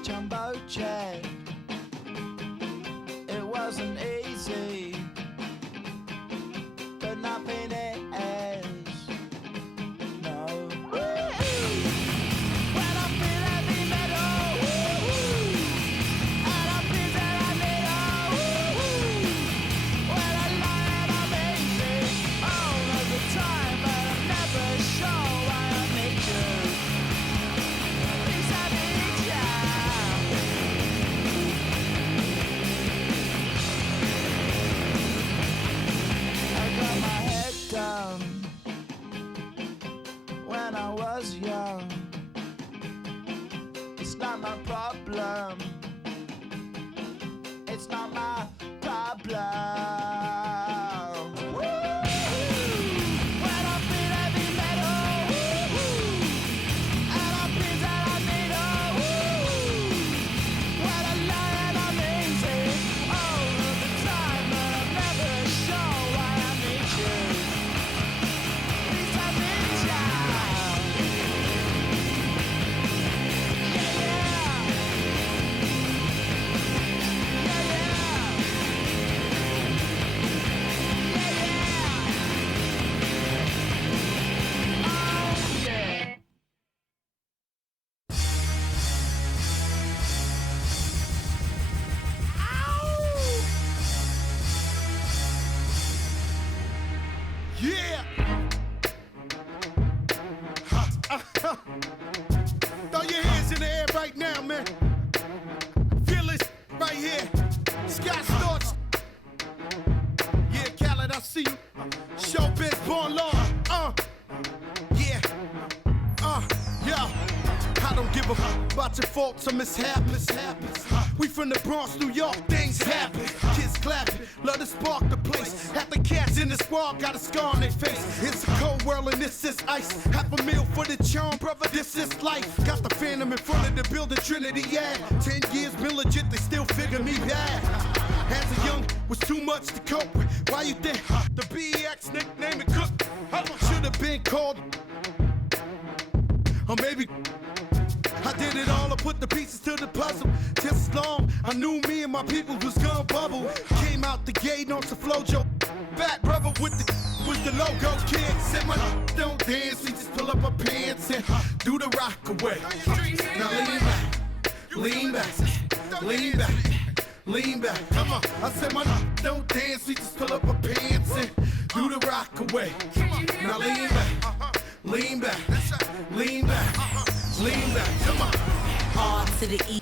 Jumbo jet. It wasn't easy, but nothing is. No. When I feel heavy metal, and I feel that I need when I lie and I'm easy all of the time, but I'm never sure why I need you. Please, I need you. Down when I was young. It's not my problem. It's not my problem. When I feel heavy metal, and I feel that I need when I lie and I'm easy all of the time, but I'm never sure why I need you. Yeah! Throw your hands in the air right now, man. Feel it right here. Scott Storch. Yeah, Khaled, I see you. Showbiz born law. Yeah. Yo. I don't give a about your faults or mishaps. We from the Bronx, New York, things happen. Kids clapping, love to spark the place. Half the cats in the squad got a scar on their face. It's a cold world and this is ice. Half a meal for the charm, brother, this is life. Got the Phantom in front of the building, Trinity, yeah. 10 years been legit, they still figure me bad. As a young, was too much to cope with. Why you think the BX nickname it Cook? Should have been called, or maybe I did it all, I put the pieces to the puzzle. Just as long I knew me and my people was gonna bubble. Came out the gate on some flojo. Back brother with the logo kid. Said my don't dance, we just pull up our pants and do the rock away. Now lean back, lean back. Come on, I said my don't dance, we just pull up our pants and do the rock away. Now lean back, lean back, come on. On to the E.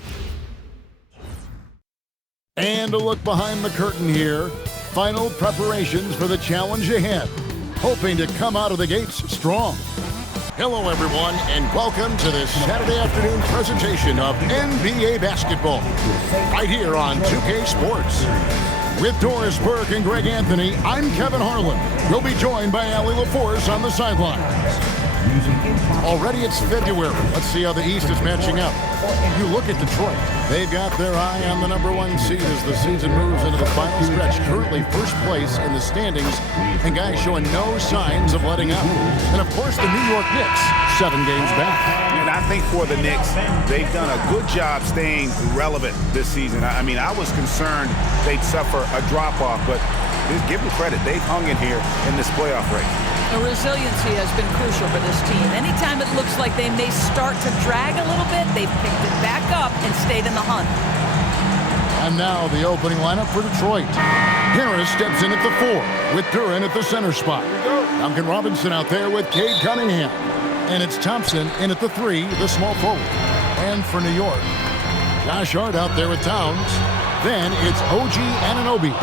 And a look behind the curtain here. Final preparations for the challenge ahead. Hoping to come out of the gates strong. Hello, everyone, and welcome to this Saturday afternoon presentation of NBA basketball. Right here on 2K Sports. With Doris Burke and Greg Anthony, I'm Kevin Harlan. We'll be joined by Allie LaForce on the sidelines. Already it's February. Let's see how the East is matching up. You look at Detroit. They've got their eye on the #1 seed as the season moves into the final stretch. Currently first place in the standings, and guys showing no signs of letting up. And of course the New York Knicks, 7 games back. And I think for the Knicks, they've done a good job staying relevant this season. I mean, I was concerned they'd suffer a drop-off, but just give them credit. They've hung in here in this playoff race. The resiliency has been crucial for this team. Anytime it looks like they may start to drag a little bit, they've picked it back up and stayed in the hunt. And now the opening lineup for Detroit. Harris steps in at the 4, with Duran at the center spot. Duncan Robinson out there with Cade Cunningham. And it's Thompson in at the 3, the small forward. And for New York, Josh Hart out there with Towns. Then it's OG Anunoby.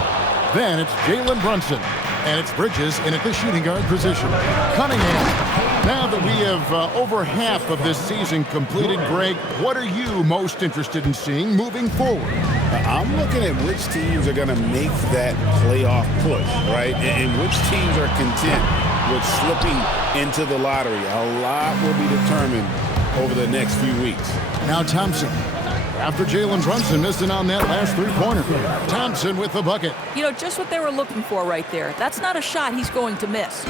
Then it's Jalen Brunson. And it's Bridges in at the shooting guard position. Cunningham. Now that we have over half of this season completed, Greg, what are you most interested in seeing moving forward? I'm looking at which teams are going to make that playoff push, right? And which teams are content with slipping into the lottery. A lot will be determined over the next few weeks. Now Thompson. After Jalen Brunson missed it on that last three-pointer. Thompson with the bucket. You know, just what they were looking for right there. That's not a shot he's going to miss.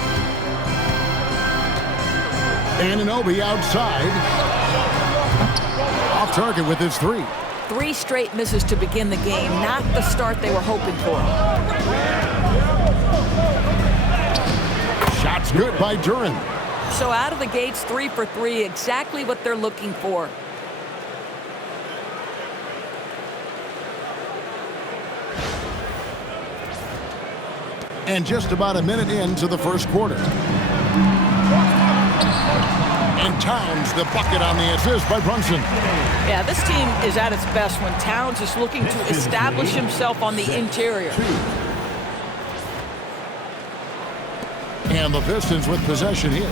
Anunoby outside. Off target with his three. 3 straight misses to begin the game. Not the start they were hoping for. Shots good by Duran. So out of the gates, 3 for 3. Exactly what they're looking for. And just about a minute into the first quarter. And Towns the bucket on the assist by Brunson. Yeah, this team is at its best when Towns is looking to establish himself on the interior. And the Pistons with possession here.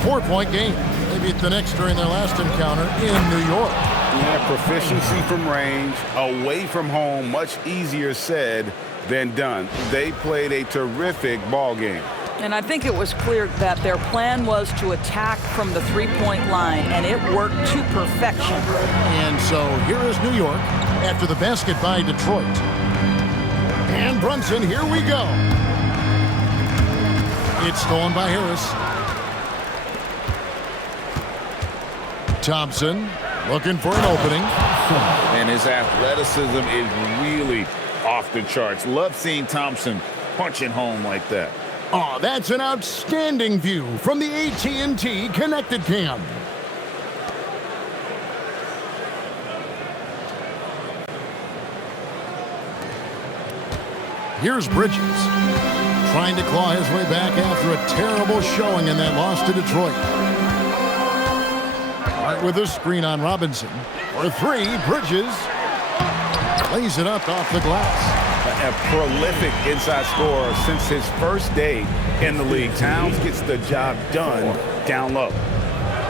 4-point game. They beat the Knicks during their last encounter in New York. Yeah, proficiency from range, away from home, much easier said than done. They played a terrific ball game. And I think it was clear that their plan was to attack from the three-point line, and it worked to perfection. And so here is New York after the basket by Detroit. And Brunson, here we go. It's stolen by Harris. Thompson looking for an opening. And his athleticism is really off the charts. Love seeing Thompson punching home like that. Oh, that's an outstanding view from the AT&T Connected Cam. Here's Bridges, trying to claw his way back after a terrible showing in that loss to Detroit. Right with a screen on Robinson. For 3, Bridges lays it up off the glass. A prolific inside scorer since his first day in the league. Towns gets the job done down low.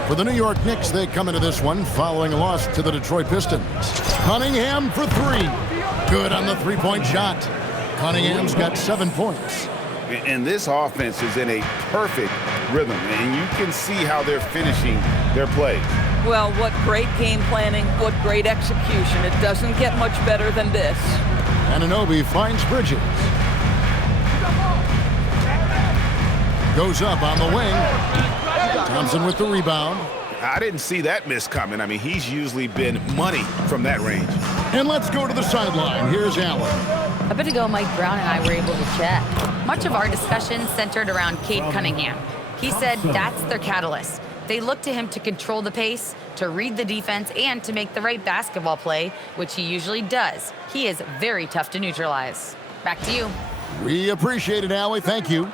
For the New York Knicks, they come into this one following a loss to the Detroit Pistons. Cunningham for 3. Good on the three-point shot. Cunningham's got 7 points. And this offense is in a perfect rhythm, and you can see how they're finishing their play. Well, what great game planning, what great execution. It doesn't get much better than this. Anunoby finds Bridges. Goes up on the wing. Thompson with the rebound. I didn't see that miss coming. I mean, he's usually been money from that range. And let's go to the sideline. Here's Allen. A bit ago, Mike Brown and I were able to chat. Much of our discussion centered around Cade Cunningham. He said that's their catalyst. They look to him to control the pace, to read the defense, and to make the right basketball play, which he usually does. He is very tough to neutralize. Back to you. We appreciate it, Allie. Thank you.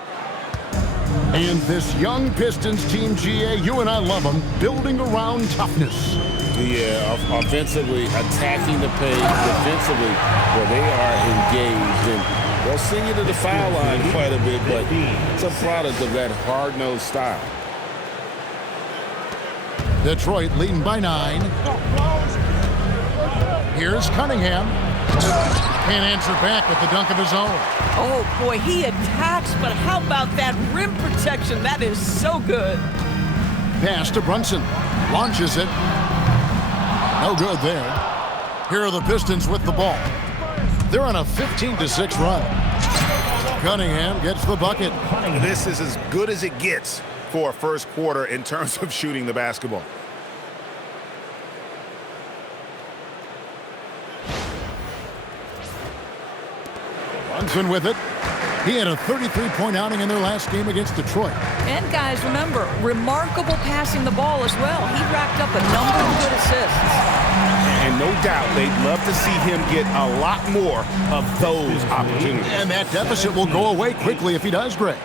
And this young Pistons team, GA, you and I love them, building around toughness. Yeah, offensively, attacking the paint, defensively, where they are engaged. And they'll send you to the foul line quite a bit, but it's a product of that hard-nosed style. Detroit leading by 9. Here's Cunningham. Can't answer back with the dunk of his own. Oh, boy, he attacks, but how about that rim protection? That is so good. Pass to Brunson. Launches it. No good there. Here are the Pistons with the ball. They're on a 15-6 run. Cunningham gets the bucket. This is as good as it gets for a first quarter in terms of shooting the basketball. Brunson with it. He had a 33-point outing in their last game against Detroit. And guys, remember, remarkable passing the ball as well. He racked up a number of good assists. And no doubt they'd love to see him get a lot more of those opportunities. And that deficit will go away quickly if he does, Greg.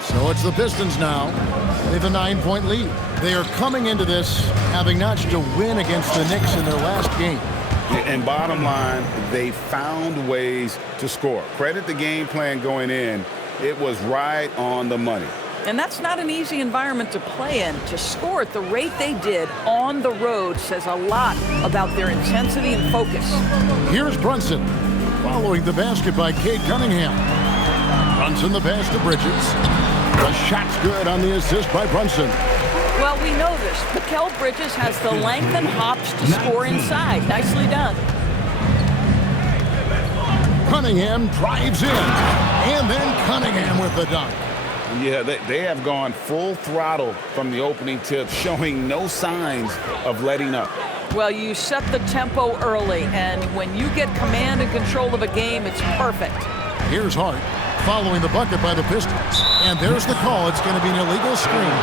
So it's the Pistons now. They have a 9-point lead. They are coming into this having notched a win against the Knicks in their last game. And bottom line, they found ways to score. Credit the game plan going in. It was right on the money. And that's not an easy environment to play in. To score at the rate they did on the road says a lot about their intensity and focus. Here's Brunson following the basket by Cade Cunningham. Brunson the pass to Bridges. The shot's good on the assist by Brunson. Well, we know this. Mikal Bridges has the length and hops to score inside. Nicely done. Cunningham drives in. And then Cunningham with the dunk. Yeah, they have gone full throttle from the opening tip, showing no signs of letting up. Well, you set the tempo early, and when you get command and control of a game, it's perfect. Here's Hart following the bucket by the Pistons. And there's the call. It's going to be an illegal screen.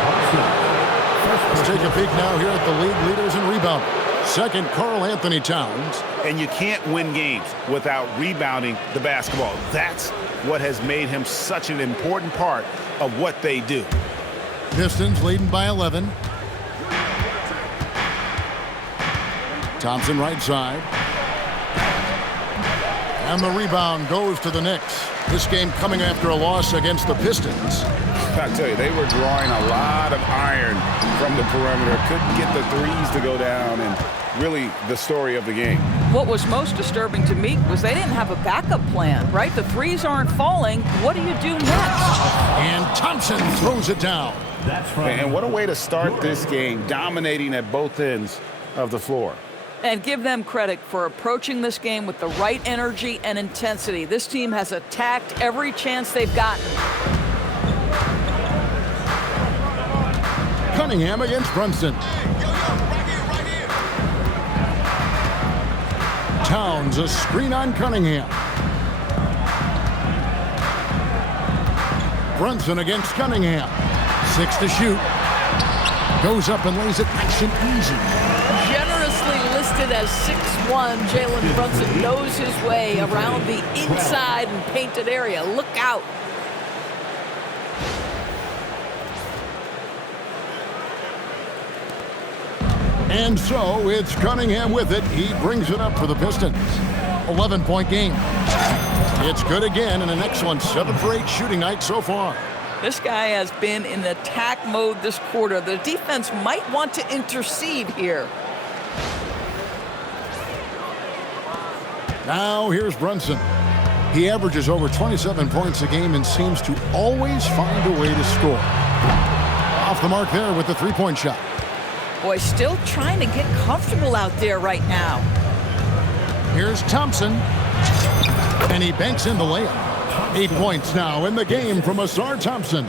Let's take a peek now here at the league leaders in rebound. Second, Karl Anthony Towns. And you can't win games without rebounding the basketball. That's what has made him such an important part of what they do. Pistons leading by 11. Thompson right side. And the rebound goes to the Knicks. This game coming after a loss against the Pistons. I tell you, they were drawing a lot of iron from the perimeter. Couldn't get the threes to go down, and really the story of the game. What was most disturbing to me was they didn't have a backup plan, right? The threes aren't falling. What do you do next? And Thompson throws it down. And what a way to start this game, dominating at both ends of the floor. And give them credit for approaching this game with the right energy and intensity. This team has attacked every chance they've gotten. Cunningham against Brunson. Towns, a screen on Cunningham. Brunson against Cunningham. 6 to shoot. Goes up and lays it nice and easy. Generously listed as 6'1", Jalen Brunson knows his way around the inside and painted area. Look out. And so it's Cunningham with it. He brings it up for the Pistons. 11-point game. It's good again, and an excellent 7 for 8 shooting night so far. This guy has been in attack mode this quarter. The defense might want to intercede here. Now here's Brunson. He averages over 27 points a game and seems to always find a way to score. Off the mark there with the three-point shot. Boy, still trying to get comfortable out there right now. Here's Thompson. And he banks in the layup. 8 points now in the game from Asar Thompson.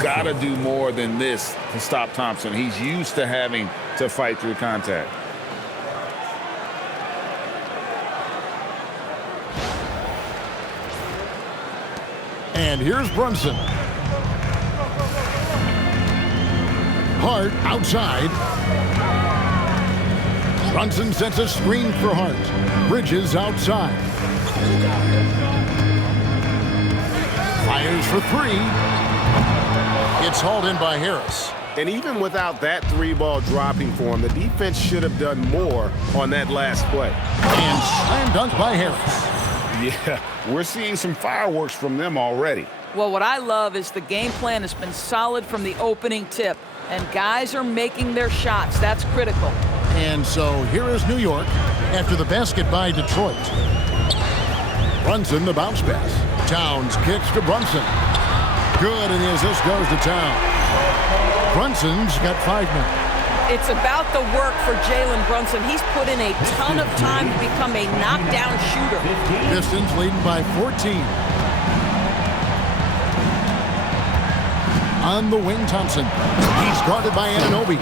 Gotta do more than this to stop Thompson. He's used to having to fight through contact. And here's Brunson. Hart outside. Brunson sets a screen for Hart. Bridges outside. Fires for 3. It's hauled in by Harris. And even without that 3-ball dropping for him, the defense should have done more on that last play. And slam dunk by Harris. Yeah, we're seeing some fireworks from them already. Well, what I love is the game plan has been solid from the opening tip, and guys are making their shots. That's critical. And so here is New York after the basket by Detroit. Brunson, the bounce pass. Towns kicks to Brunson. Good, and the assist goes to Towns. Brunson's got 5 now. It's about the work for Jalen Brunson. He's put in a ton of time to become a knockdown shooter. Pistons leading by 14. On the wing, Thompson. He's guarded by Anunoby.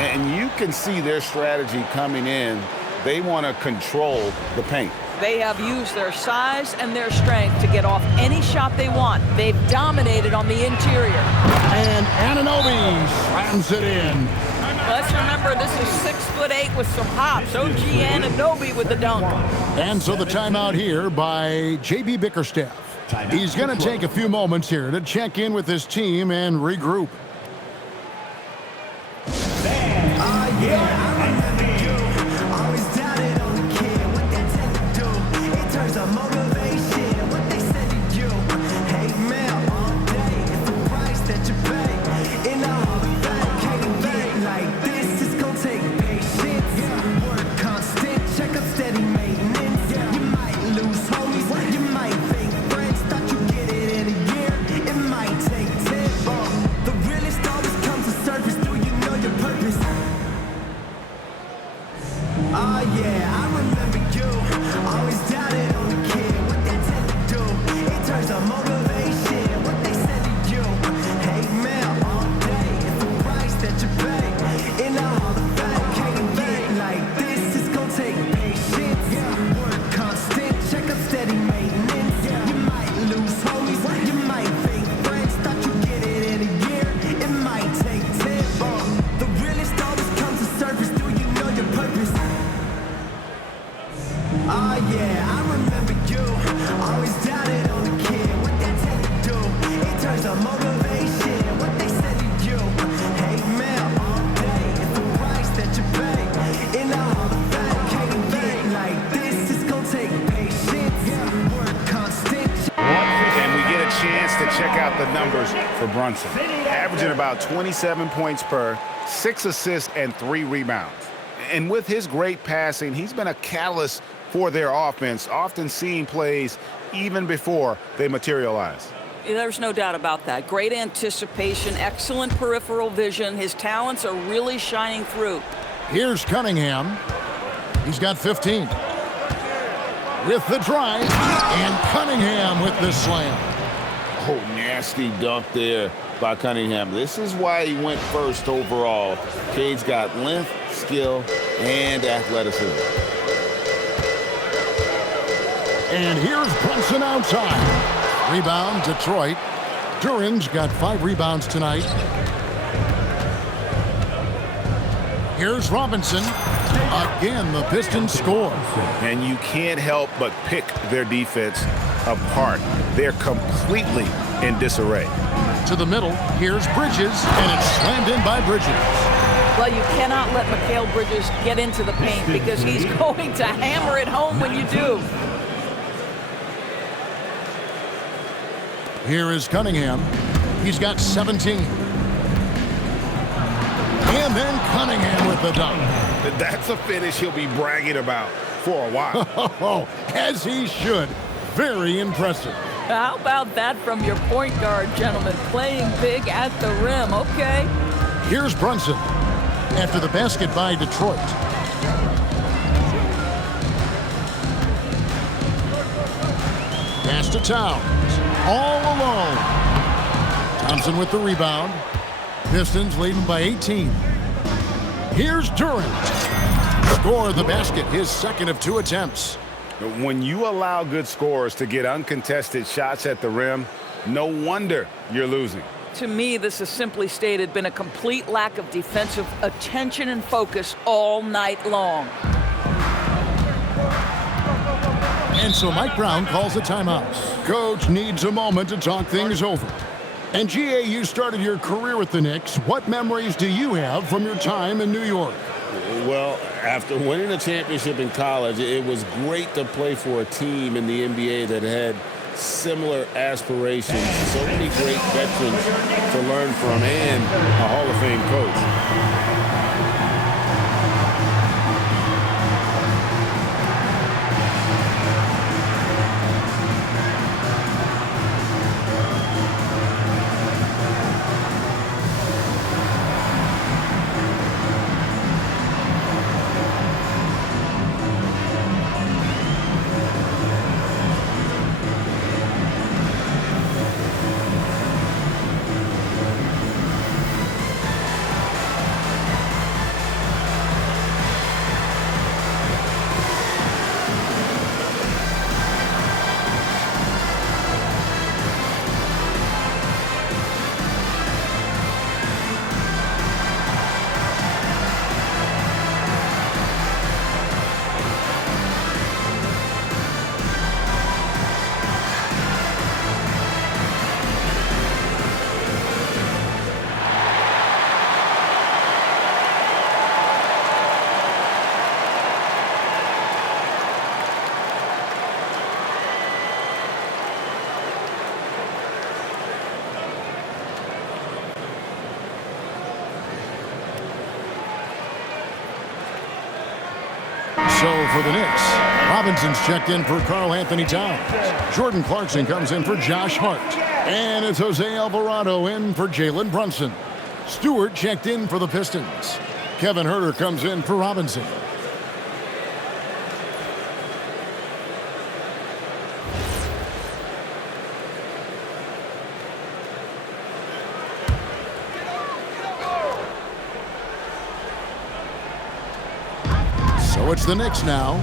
And you can see their strategy coming in. They want to control the paint. They have used their size and their strength to get off any shot they want. They've dominated on the interior. And Anunoby slams it in. Let's remember, this is 6'8" with some hops. OG Anunoby with the dunk. And so the timeout here by J.B. Bickerstaff. He's going to take a few moments here to check in with his team and regroup. yeah, I remember you. Always doubted on the kid. What they tend to do. It turns on motivation. What they said to you. Hate mail all day. It's the price that you pay. In the Hall of Fame, can't get like this. It's gonna take patience. Work constant. Check up steady maintenance. You might lose homies. You might fake friends. Thought you get it in a year. It might take 10. The realest always comes to surface. Do you know your purpose? Oh yeah, I remember you. Always doubted on the kid. What they tend to do. It turns on motivation. What they said to you. Hate mail all day. It's the price that you pay. In the Hall of Fame, can't get like this. It's gonna take patience. Work constant. And we get a chance to check out the numbers for Brunson. Averaging about 27 points per, 6 assists, and 3 rebounds. And with his great passing, he's been a catalyst for their offense, often seeing plays even before they materialize. There's no doubt about that. Great anticipation, excellent peripheral vision. His talents are really shining through. Here's Cunningham. He's got 15. With the drive, and Cunningham with the slam. Oh, nasty dunk there by Cunningham. This is why he went first overall. Cade's got length, skill, and athleticism. And here's Brunson outside. Rebound, Detroit. Duran's got 5 rebounds tonight. Here's Robinson. Again, the Pistons score. And you can't help but pick their defense apart. They're completely in disarray. To the middle, here's Bridges, and it's slammed in by Bridges. Well, you cannot let Mikal Bridges get into the paint because he's going to hammer it home when you do. Here is Cunningham. He's got 17. And then Cunningham with the dunk. That's a finish he'll be bragging about for a while. As he should. Very impressive. How about that from your point guard, gentlemen? Playing big at the rim, okay? Here's Brunson after the basket by Detroit. Pass to Towns. All alone. Thompson with the rebound. Pistons leading by 18. Here's Durant. Score the basket, his second of 2 attempts. When you allow good scorers to get uncontested shots at the rim, no wonder you're losing. To me, this has simply stated been a complete lack of defensive attention and focus all night long. And so Mike Brown calls a timeout. Coach needs a moment to talk things over. And GA, you started your career with the Knicks. What memories do you have from your time in New York? Well, after winning a championship in college, it was great to play for a team in the NBA that had similar aspirations. So many great veterans to learn from and a Hall of Fame coach. So for the Knicks, Robinson's checked in for Karl-Anthony Towns. Jordan Clarkson comes in for Josh Hart. And it's Jose Alvarado in for Jalen Brunson. Stewart checked in for the Pistons. Kevin Huerter comes in for Robinson. So it's the Knicks now.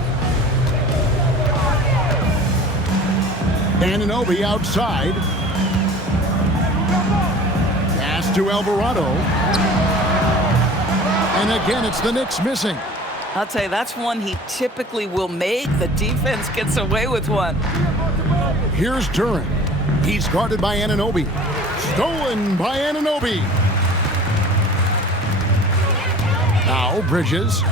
Anunoby outside. Pass to Alvarado. And again, it's the Knicks missing. I'll tell you, that's one he typically will make. The defense gets away with one. Here's Duren. He's guarded by Anunoby. Stolen by Anunoby. Now Bridges.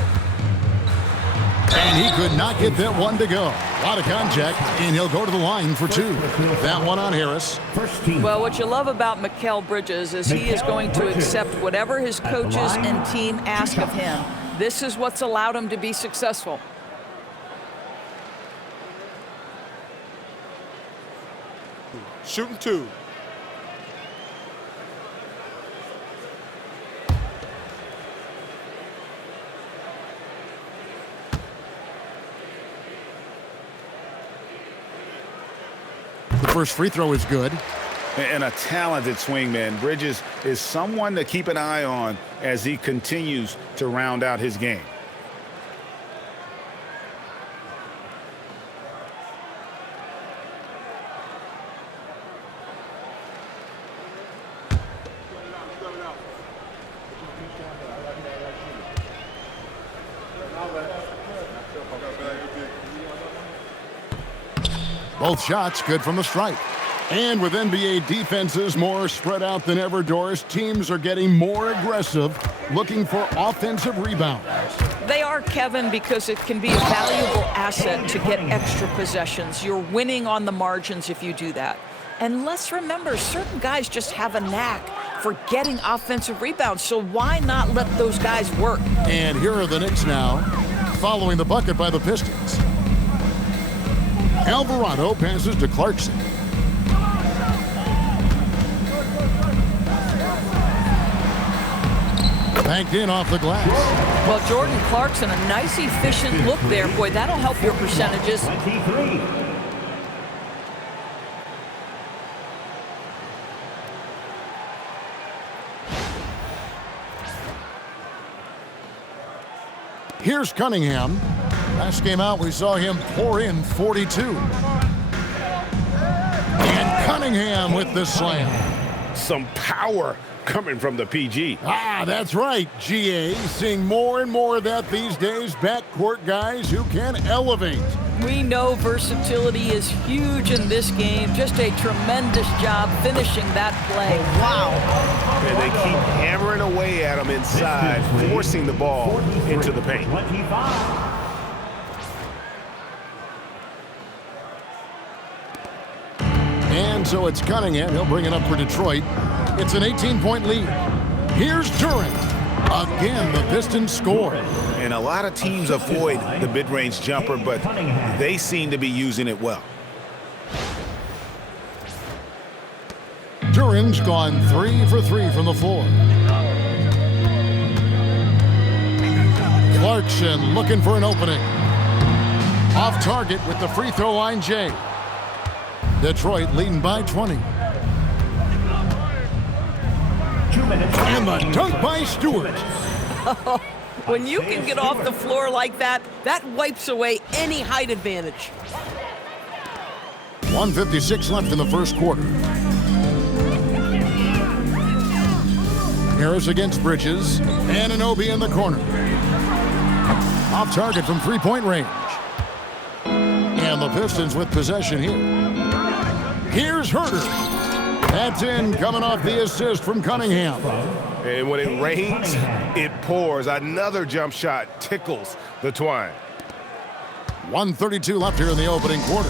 And he could not get that one to go. A lot of contact, and he'll go to the line for two. That one on Harris. Well, what you love about Mikal Bridges is he is going to accept whatever his coaches and team ask of him. This is what's allowed him to be successful. Shooting two. The first free throw is good. And a talented swingman. Bridges is someone to keep an eye on as he continues to round out his game. Both shots good from the stripe. And with NBA defenses more spread out than ever, Doris, teams are getting more aggressive, looking for offensive rebounds. They are, Kevin, because it can be a valuable asset to get extra possessions. You're winning on the margins if you do that. And let's remember, certain guys just have a knack for getting offensive rebounds, so why not let those guys work? And here are the Knicks now, following the bucket by the Pistons. Alvarado passes to Clarkson. Banked in off the glass. Well, Jordan Clarkson, a nice, efficient look there. Boy, that'll help your percentages. Here's Cunningham. Last game out, we saw him pour in 42. And Cunningham with the slam. Some power coming from the PG. Ah, that's right, GA. Seeing more and more of that these days. Backcourt guys who can elevate. We know versatility is huge in this game. Just a tremendous job finishing that play. Wow. And they keep hammering away at him inside, forcing the ball into the paint. And so it's Cunningham. He'll bring it up for Detroit. It's an 18-point lead. Here's Duren. Again, the Pistons score. And a lot of teams avoid the mid-range jumper, but they seem to be using it well. Duren's gone 3 for 3 from the floor. Clarkson looking for an opening. Off target with the free throw line, Jay. Detroit leading by 20. And the dunk by Stewart. When you can get off the floor like that, that wipes away any height advantage. 1:56 left in the first quarter. Harris against Bridges. Anunoby in the corner. Off target from three-point range. And the Pistons with possession here. Here's Herter. That's in, coming off the assist from Cunningham. And when it rains, it pours. Another jump shot tickles the twine. 1:32 left here in the opening quarter.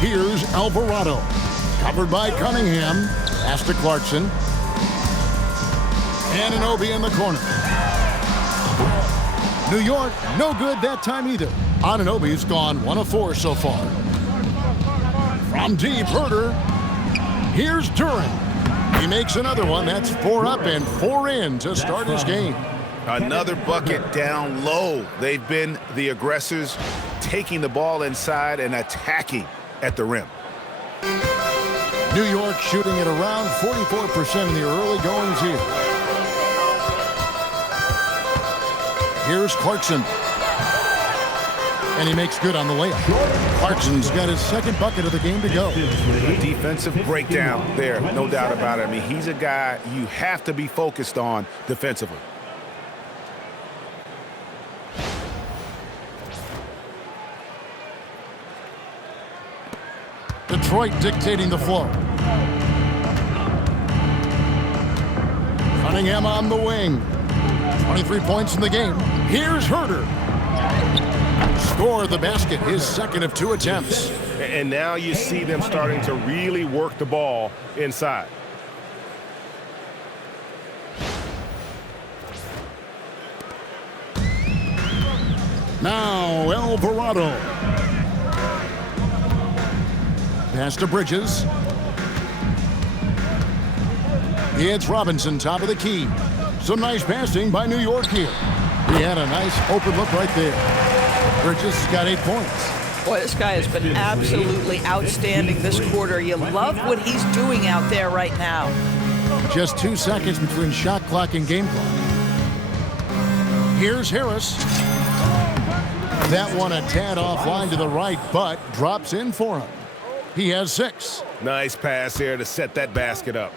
Here's Alvarado. Covered by Cunningham. Pass to Clarkson. Anunoby in the corner. New York, no good that time either. Anunoby's gone 1 of 4 so far. From deep, Herter. Here's Duren. He makes another one. That's 4 up and 4 in to start his game. Another bucket down low. They've been the aggressors, taking the ball inside and attacking at the rim. New York shooting at around 44% in the early goings here. Here's Clarkson. And he makes good on the layup. Clarkson's got his second bucket of the game to go. A defensive breakdown there, no doubt about it. I mean, he's a guy you have to be focused on defensively. Detroit dictating the flow. Cunningham on the wing. 23 points in the game. Here's Herter. Score the basket, his second of 2 attempts. And now you see them starting to really work the ball inside. Now Alvarado. Pass to Bridges. It's Robinson, top of the key. Some nice passing by New York here. He had a nice open look right there. Bridges has got 8 points. Boy, this guy has been absolutely outstanding this quarter. You love what he's doing out there right now. Just 2 seconds between shot clock and game clock. Here's Harris. That one a tad offline to the right, but drops in for him. He has 6. Nice pass there to set that basket up.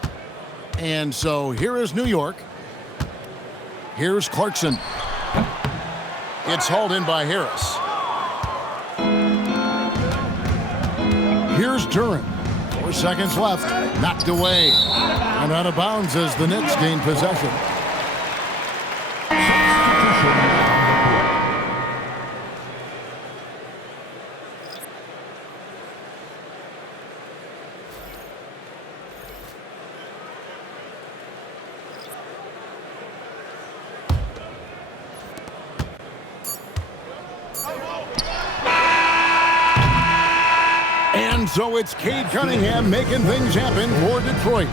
And so here is New York. Here's Clarkson. It's hauled in by Harris. Here's Duran. 4 seconds left. Knocked away. And out of bounds as the Knicks gain possession. And so it's Cade Cunningham making things happen for Detroit.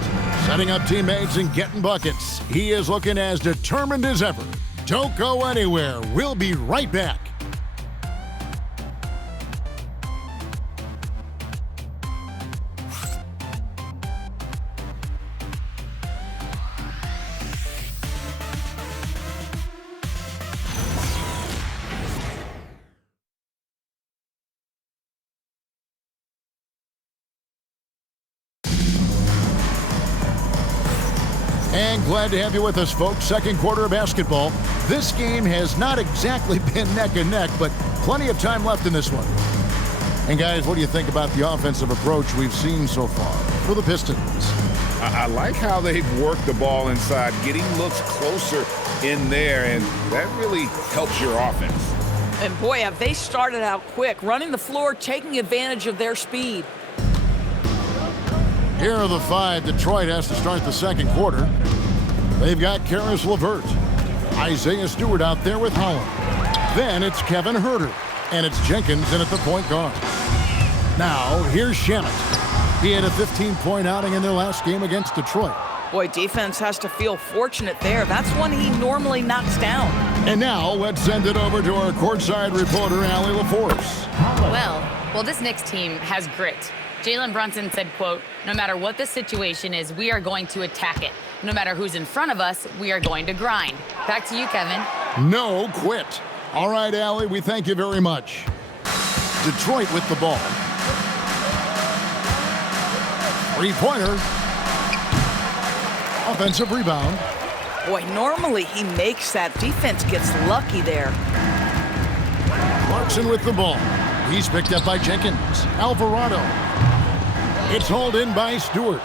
Setting up teammates and getting buckets. He is looking as determined as ever. Don't go anywhere. We'll be right back. And glad to have you with us, folks. Second quarter of basketball. This game has not exactly been neck and neck, but plenty of time left in this one. And guys, what do you think about the offensive approach we've seen so far for the Pistons? I like how they've worked the ball inside, getting looks closer in there, and that really helps your offense. And boy, have they started out quick, running the floor, taking advantage of their speed. Here are the 5 Detroit has to start the second quarter. They've got Karis LeVert. Isaiah Stewart out there with Holland. Then it's Kevin Herter. And it's Jenkins in at the point guard. Now, here's Shamet. He had a 15-point outing in their last game against Detroit. Boy, defense has to feel fortunate there. That's one he normally knocks down. And now, let's send it over to our courtside reporter, Allie LaForce. Well, this Knicks team has grit. Jalen Brunson said, quote, "No matter what the situation is, we are going to attack it. No matter who's in front of us, we are going to grind." Back to you, Kevin. No quit. All right, Allie, we thank you very much. Detroit with the ball. Three-pointer. Offensive rebound. Boy, normally he makes that. Defense gets lucky there. Clarkson with the ball. He's picked up by Jenkins. Alvarado. It's hauled in by Stewart.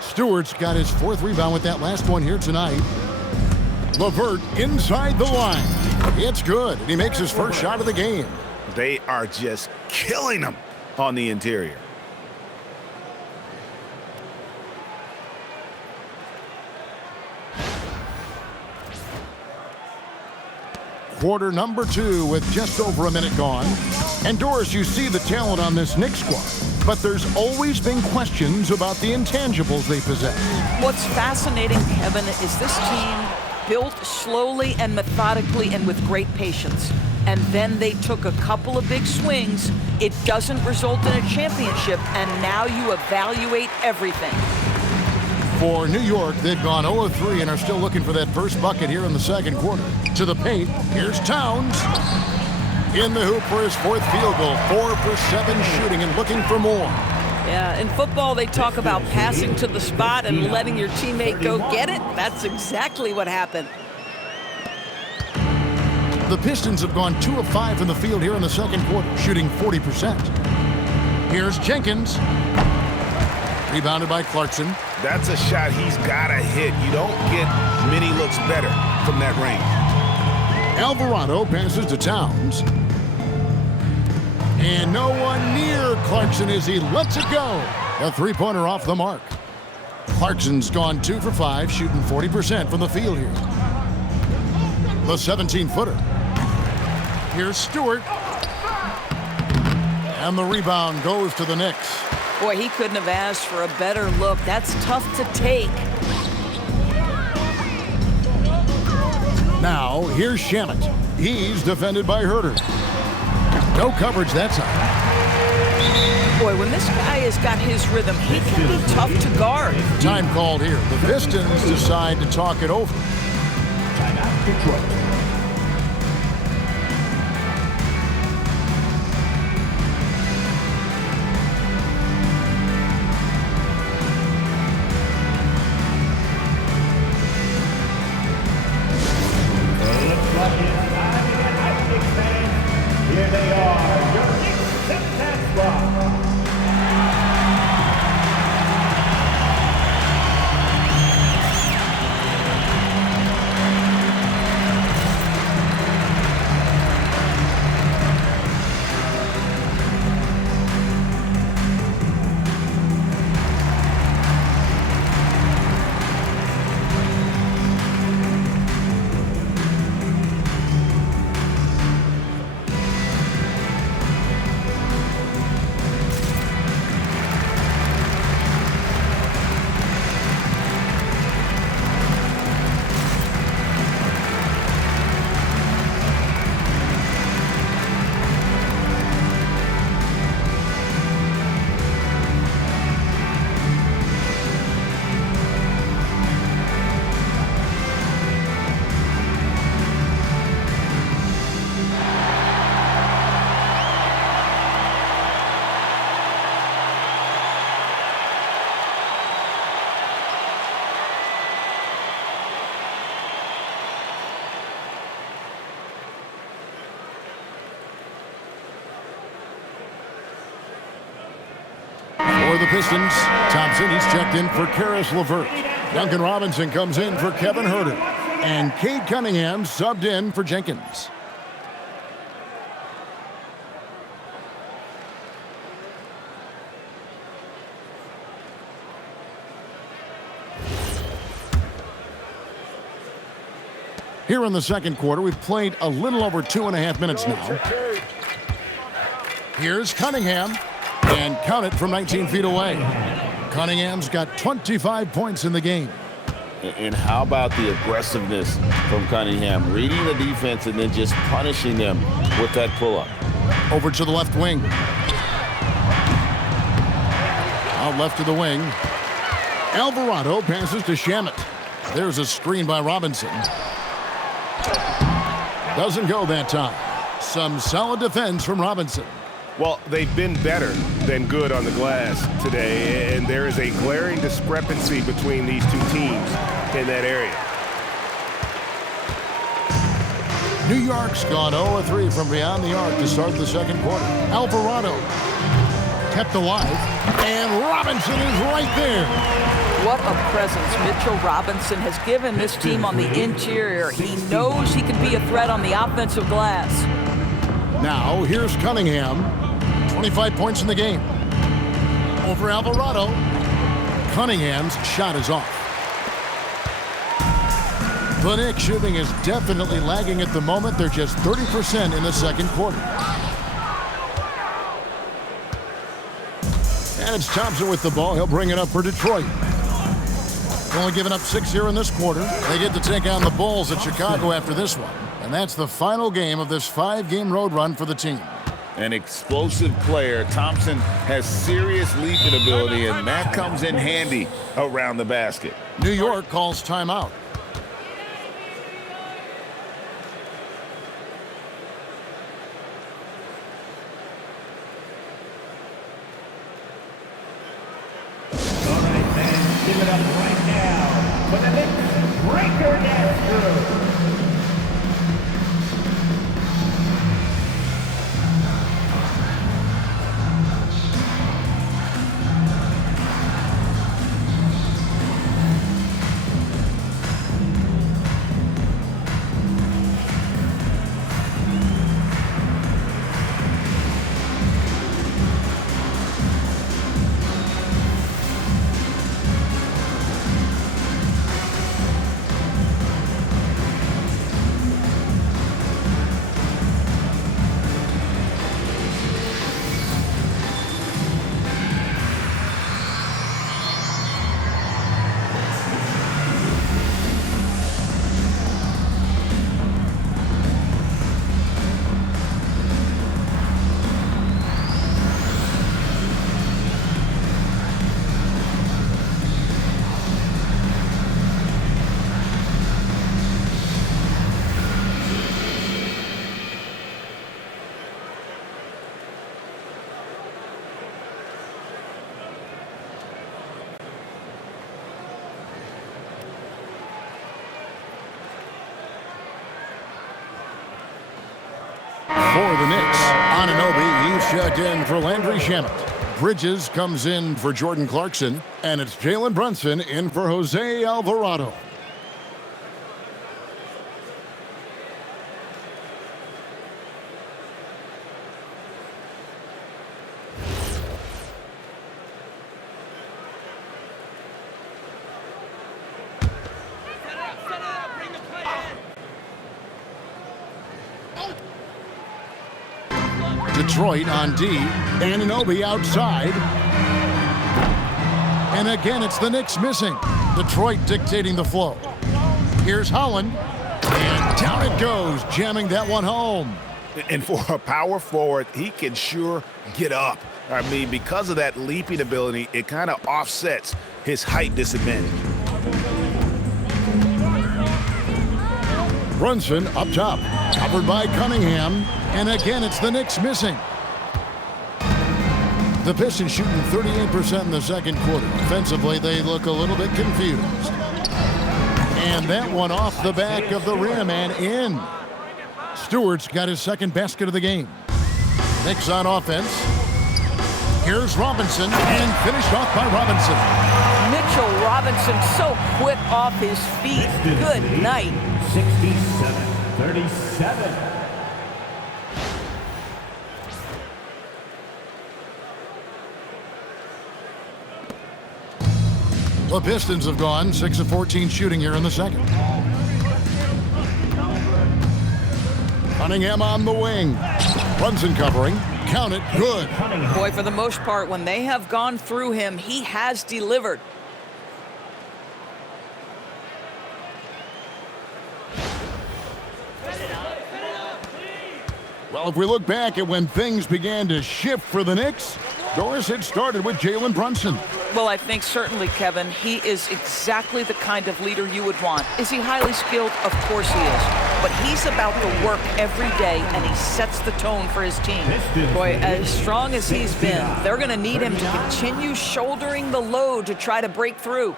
Stewart's got his 4th rebound with that last one here tonight. LeVert inside the line. It's good, and he makes his first shot of the game. They are just killing them on the interior. Quarter number 2 with just over a minute gone. And Doris, you see the talent on this Knicks squad, but there's always been questions about the intangibles they possess. What's fascinating, Kevin, is this team built slowly and methodically and with great patience. And then they took a couple of big swings. It doesn't result in a championship, and now you evaluate everything. For New York, they've gone 0-3 and are still looking for that first bucket here in the second quarter. To the paint, here's Towns. In the hoop for his fourth field goal. 4 for 7 shooting and looking for more. Yeah, in football, they talk about passing to the spot and letting your teammate go get it. That's exactly what happened. The Pistons have gone 2 of 5 from the field here in the second quarter, shooting 40%. Here's Jenkins. Rebounded by Clarkson. That's a shot he's got to hit. You don't get many looks better from that range. Alvarado passes to Towns. And no one near Clarkson as he lets it go. A three-pointer off the mark. Clarkson's gone 2 for 5, shooting 40% from the field here. The 17-footer. Here's Stewart. And the rebound goes to the Knicks. Boy, he couldn't have asked for a better look. That's tough to take. Now, here's Shamet. He's defended by Herter. No coverage that time. Boy, when this guy has got his rhythm, he can be tough to guard. Time called here. The Pistons decide to talk it over. Timeout, Detroit. Here they are, your Knicks Tic-Tac Squad. For the Pistons, Thompson, he's checked in for Karis LeVert. Duncan Robinson comes in for Kevin Herter. And Cade Cunningham subbed in for Jenkins. Here in the second quarter, we've played a little over 2.5 minutes now. Here's Cunningham. And count it from 19 feet away. Cunningham's got 25 points in the game. And how about the aggressiveness from Cunningham? Reading the defense and then just punishing them with that pull-up. Over to the left wing. Out left to the wing. Alvarado passes to Shamet. There's a screen by Robinson. Doesn't go that time. Some solid defense from Robinson. Well, they've been better than good on the glass today, and there is a glaring discrepancy between these two teams in that area. New York's gone 0-3 from beyond the arc to start the second quarter. Alvarado kept alive, and Robinson is right there. What a presence Mitchell Robinson has given this team on the interior. He knows he can be a threat on the offensive glass. Now, here's Cunningham. 25 points in the game. Over Alvarado. Cunningham's shot is off. The Knicks shooting is definitely lagging at the moment. They're just 30% in the second quarter. And it's Thompson with the ball. He'll bring it up for Detroit. Only giving up 6 here in this quarter. They get to take on the Bulls at Chicago after this one. And that's the final game of this 5-game road run for the team. an explosive player. Thompson has serious leaping ability, and that comes in handy around the basket. New York calls timeout. All right, man, give it up right now for the Knicks breaker dance crew. For the Knicks, Anunoby, he's checked in for Landry Shamet. Bridges comes in for Jordan Clarkson, and it's Jalen Brunson in for Jose Alvarado. Detroit on D. Anunoby outside. And again, it's the Knicks missing. Detroit dictating the flow. Here's Holland. And down it goes, jamming that one home. And for a power forward, he can sure get up. I mean, because of that leaping ability, it kind of offsets his height disadvantage. Brunson up top, covered by Cunningham. And again, it's the Knicks missing. The Pistons shooting 38% in the second quarter. Offensively, they look a little bit confused. And that one off the back of the rim and in. Stewart's got his second basket of the game. Knicks on offense. Here's Robinson, and finished off by Robinson. Mitchell Robinson so quick off his feet. Good night. 67-37. The Pistons have gone 6 of 14 shooting here in the second. Cunningham on the wing. Brunson covering. Count it. Good. Boy, for the most part, when they have gone through him, he has delivered. Well, if we look back at when things began to shift for the Knicks, Doris had started with Jalen Brunson. Well, I think certainly, Kevin, he is exactly the kind of leader you would want. Is he highly skilled? Of course he is. But he's about the work every day, and he sets the tone for his team. Boy, as strong as he's been, they're going to need him to continue shouldering the load to try to break through.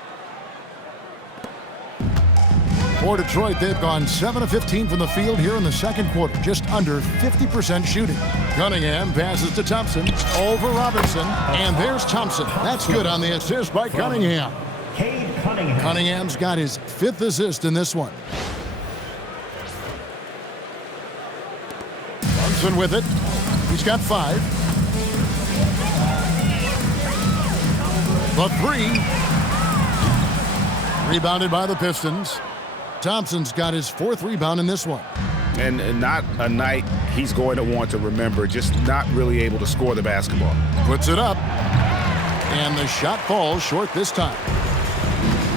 For Detroit, they've gone 7 of 15 from the field here in the second quarter, just under 50% shooting. Cunningham passes to Thompson, over Robinson, and there's Thompson. That's good on the assist by Cunningham. Cade Cunningham. Cunningham's got his 5th assist in this one. Brunson with it. He's got 5. The 3. Rebounded by the Pistons. Thompson's got his 4th rebound in this one. And not a night he's going to want to remember, just not really able to score the basketball. Puts it up. And the shot falls short this time.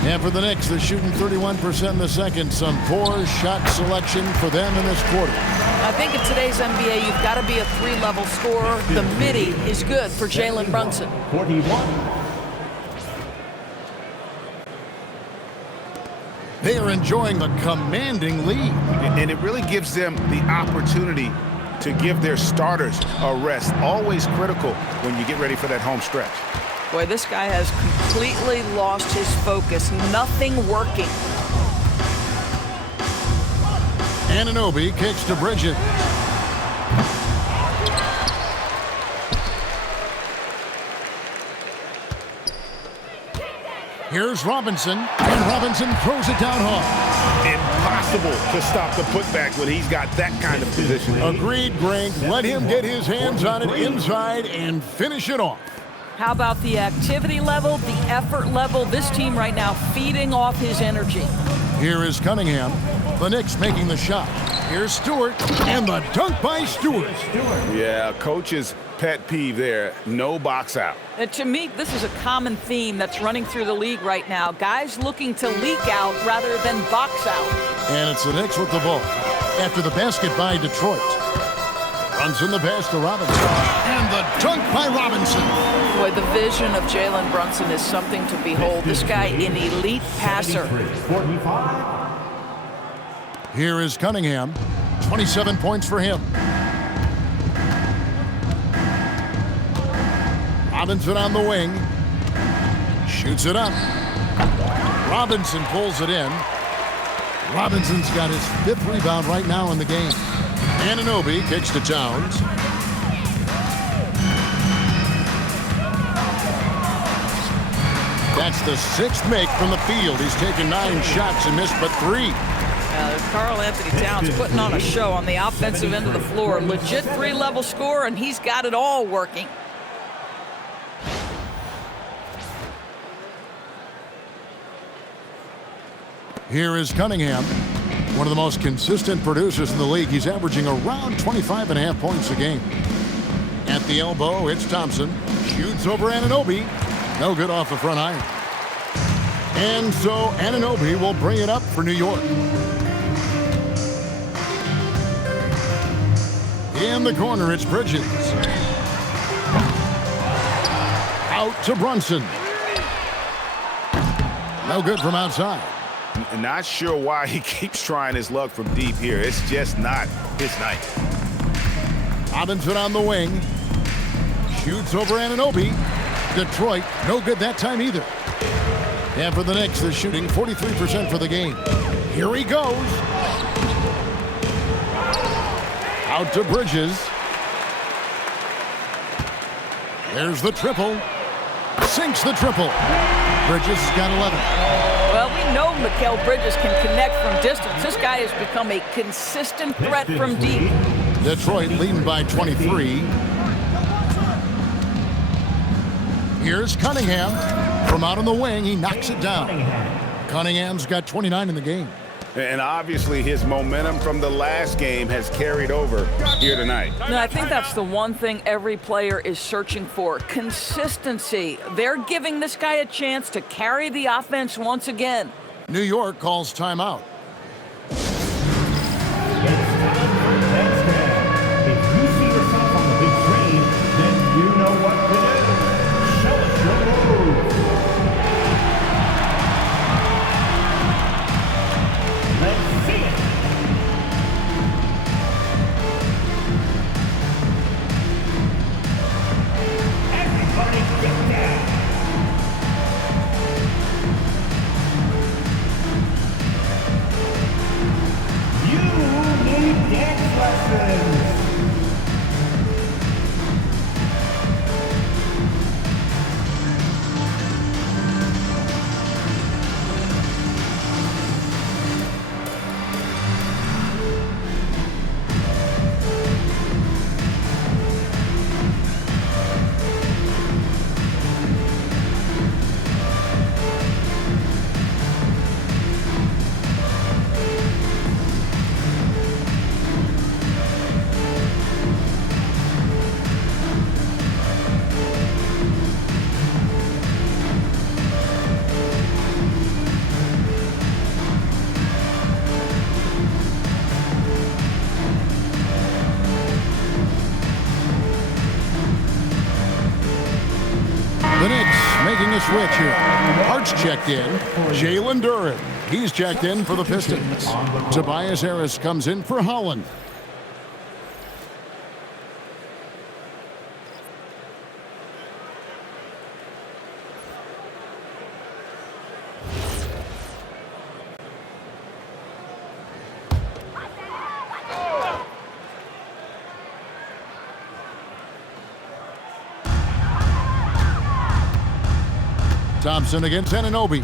And for the Knicks, they're shooting 31% in the second. Some poor shot selection for them in this quarter. I think in today's NBA, you've got to be a three-level scorer. The midi is good for Jalen Brunson. 41. They are enjoying the commanding lead. And it really gives them the opportunity to give their starters a rest. Always critical when you get ready for that home stretch. Boy, this guy has completely lost his focus. Nothing working. Anunoby kicks to Bridges. Here's Robinson, and Robinson throws it down hard. Impossible to stop the putback when he's got that kind of position. Agreed, Greg. Let him get his hands on it inside and finish it off. How about the activity level, the effort level? This team right now feeding off his energy. Here is Cunningham. The Knicks making the shot. Here's Stewart, and the dunk by Stewart. Yeah, coach's pet peeve there. No box out. To me, this is a common theme that's running through the league right now. Guys looking to leak out rather than box out. And it's the Knicks with the ball. After the basket by Detroit. Brunson the pass to Robinson. And the dunk by Robinson. Boy, the vision of Jalen Brunson is something to behold. This guy, an elite passer. 45. Here is Cunningham. 27 points for him. Robinson on the wing. Shoots it up. Robinson pulls it in. Robinson's got his 5th rebound right now in the game. Anunoby kicks to Towns. That's the 6th make from the field. He's taken 9 shots and missed but 3. Karl Anthony Towns putting on a show on the offensive end of the floor. Legit 3-level scorer, and he's got it all working. Here is Cunningham, one of the most consistent producers in the league. He's averaging around 25.5 points a game. At the elbow, it's Thompson. Shoots over Anunoby. No good off the front iron. And so Anunoby will bring it up for New York. In the corner, it's Bridges. Out to Brunson. No good from outside. Not sure why he keeps trying his luck from deep here. It's just not his night. Robinson on the wing. Shoots over Anunoby. Detroit, no good that time either. And for the Knicks, they're shooting 43% for the game. Here he goes. Out to Bridges. There's the triple. Sinks the triple. Bridges has got 11. Well, we know Mikal Bridges can connect from distance. This guy has become a consistent threat from deep. Detroit leading by 23. Here's Cunningham. From out on the wing, he knocks it down. Cunningham's got 29 in the game. And obviously his momentum from the last game has carried over here tonight. No, I think that's the one thing every player is searching for. Consistency. They're giving this guy a chance to carry the offense once again. New York calls timeout. It's time for next man. If you see yourself on the big screen, then you know what to do. Show us your moves. Let's see it. Everybody get down. switch here. Hart's checked in. Jalen Duren. He's checked in for the Pistons. Tobias Harris comes in for Holland. Thompson against Anunoby.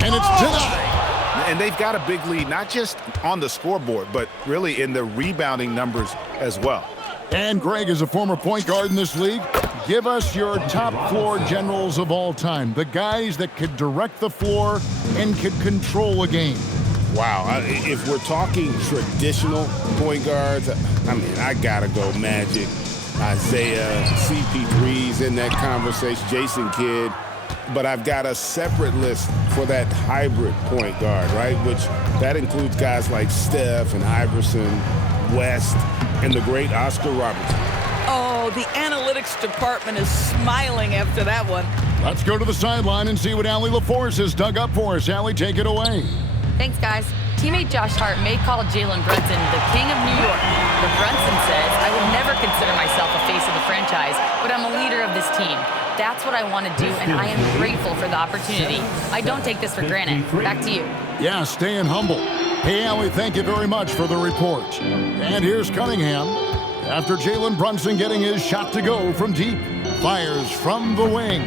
And it's denied. And they've got a big lead, not just on the scoreboard, but really in the rebounding numbers as well. And Greg is a former point guard in this league. Give us your top floor generals of all time. The guys that could direct the floor and could control a game. Wow, if we're talking traditional point guards, I mean, I gotta go Magic, Isaiah, CP3's in that conversation, Jason Kidd. But I've got a separate list for that hybrid point guard, right? Which that includes guys like Steph and Iverson, West, and the great Oscar Robertson. Oh, the analytics department is smiling after that one. Let's go to the sideline and see what Allie LaForce has dug up for us. Allie, take it away. Thanks, guys. Teammate Josh Hart may call Jalen Brunson the king of New York, but Brunson says, I would never consider myself a face of the franchise, but I'm a leader of this team. That's what I want to do, and I am grateful for the opportunity. I don't take this for granted. Back to you. Yeah, staying humble. Hey, Allie, thank you very much for the report. And here's Cunningham. After Jalen Brunson getting his shot to go from deep, fires from the wing,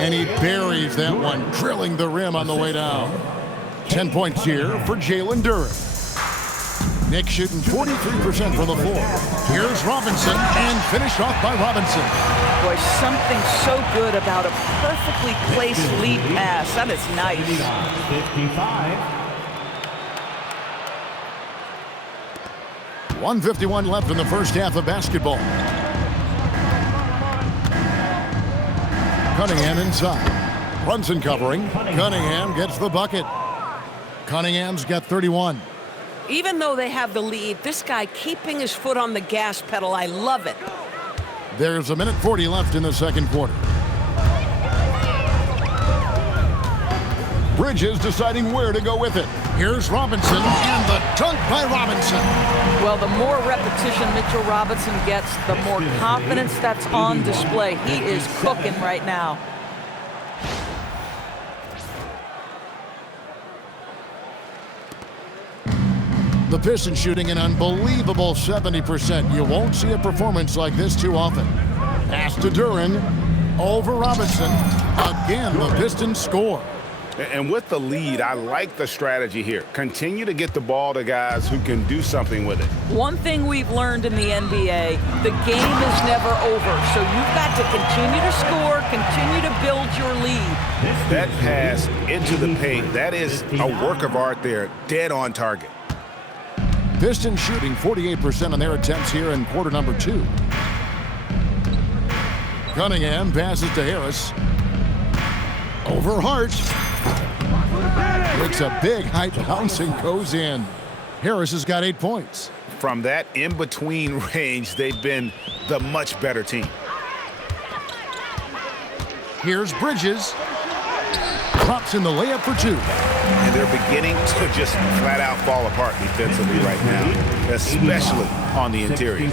and he buries that one, drilling the rim on the way down. 10 points here for Jalen Duren. Knicks shooting 43% from the floor. Here's Robinson, and finished off by Robinson. Boy, something so good about a perfectly placed lead pass. That is nice. 55. 1:51 left in the first half of basketball. Cunningham inside. Brunson covering. Cunningham gets the bucket. Cunningham's got 31. Even though they have the lead, this guy keeping his foot on the gas pedal, I love it. There's 1:40 left in the second quarter. Bridges deciding where to go with it. Here's Robinson, and the dunk by Robinson. Well, the more repetition Mitchell Robinson gets, the more confidence that's on display. He is cooking right now. The Pistons shooting an unbelievable 70%. You won't see a performance like this too often. Pass to Duren, over Robinson. Again, the Pistons score. And with the lead, I like the strategy here. Continue to get the ball to guys who can do something with it. One thing we've learned in the NBA, the game is never over. So you've got to continue to score, continue to build your lead. That pass into the paint, that is a work of art there, dead on target. Pistons shooting 48% on their attempts here in quarter number 2. Cunningham passes to Harris. Over Hart. Makes a big high bounce and goes in. Harris has got 8 points. From that in-between range, they've been the much better team. Here's Bridges. Drops in the layup for 2. And they're beginning to just flat out fall apart defensively right now, especially on the interior.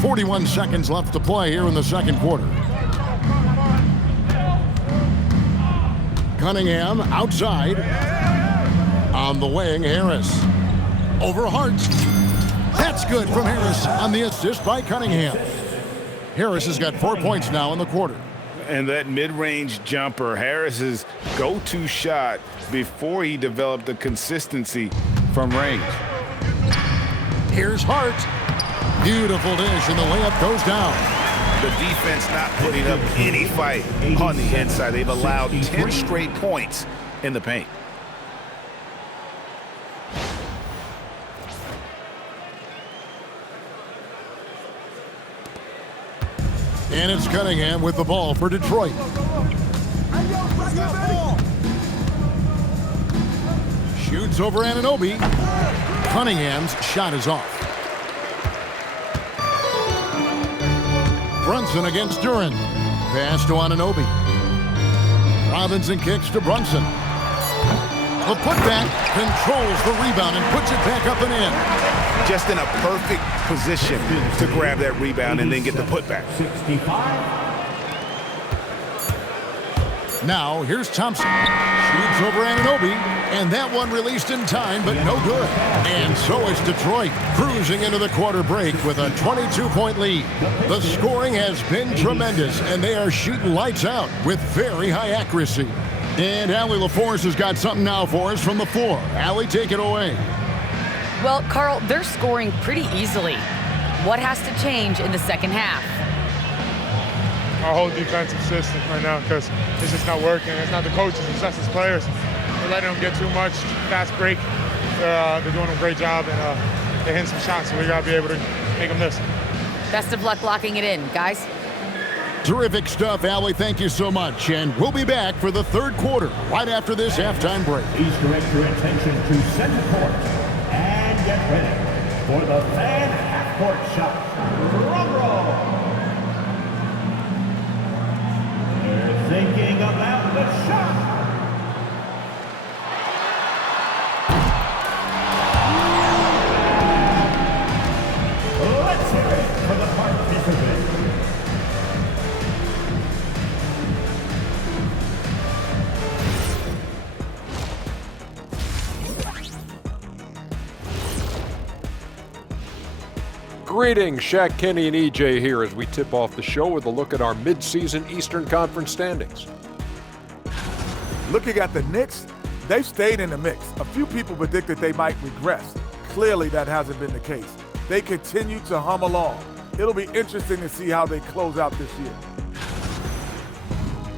41 seconds left to play here in the second quarter. Cunningham outside. On the wing, Harris. Over Hart. That's good from Harris on the assist by Cunningham. Harris has got 4 points now in the quarter. And that mid-range jumper, Harris's go-to shot before he developed the consistency from range. Here's Hart. Beautiful dish, and the layup goes down. The defense not putting up any fight on the inside. They've allowed 10 straight points in the paint. And it's Cunningham with the ball for Detroit. Shoots over Anunoby. Cunningham's shot is off. Brunson against Duran. Pass to Anunoby. Robinson kicks to Brunson. The putback controls the rebound and puts it back up and in. Just in a perfect position to grab that rebound and then get the putback. 65. Now, here's Thompson. Shoots over Anunoby, and that one released in time, but no good. And so is Detroit, cruising into the quarter break with a 22-point lead. The scoring has been tremendous, and they are shooting lights out with very high accuracy. And Allie LaForce has got something now for us from the floor. Allie, take it away. Well, Carl, they're scoring pretty easily. What has to change in the second half? Our whole defensive system right now, because it's just not working. It's not the coaches, it's just the players. We're letting them get too much fast break. They're doing a great job, and they're hitting some shots, so we got to be able to make them miss. Best of luck locking it in, guys. Terrific stuff, Allie. Thank you so much. And we'll be back for the third quarter right after this halftime break. Please direct your attention to center court and get ready for the fan half-court shot. Drum roll. They're thinking about the shot. Let's hear it for the participant. Greetings, Shaq, Kenny, and EJ here as we tip off the show with a look at our mid-season Eastern Conference standings. Looking at the Knicks, they've stayed in the mix. A few people predicted they might regress. Clearly, that hasn't been the case. They continue to hum along. It'll be interesting to see how they close out this year.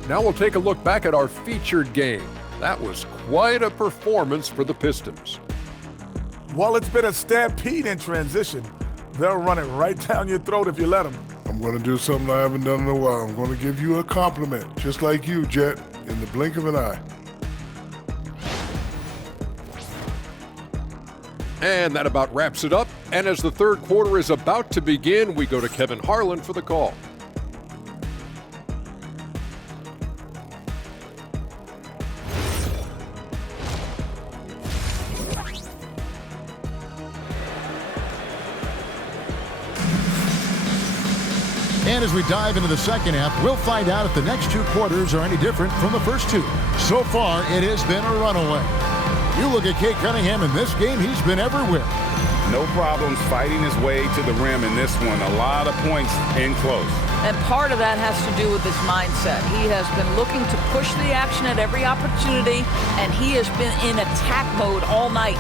Now we'll take a look back at our featured game. That was quite a performance for the Pistons. While it's been a stampede in transition, they'll run it right down your throat if you let them. I'm going to do something I haven't done in a while. I'm going to give you a compliment, just like you, Jet, in the blink of an eye. And that about wraps it up. And as the third quarter is about to begin, we go to Kevin Harlan for the call. And as we dive into the second half, we'll find out if the next two quarters are any different from the first two. So far, it has been a runaway. You look at Cade Cunningham in this game, he's been everywhere. No problems fighting his way to the rim in this one. A lot of points in close. And part of that has to do with his mindset. He has been looking to push the action at every opportunity, and he has been in attack mode all night.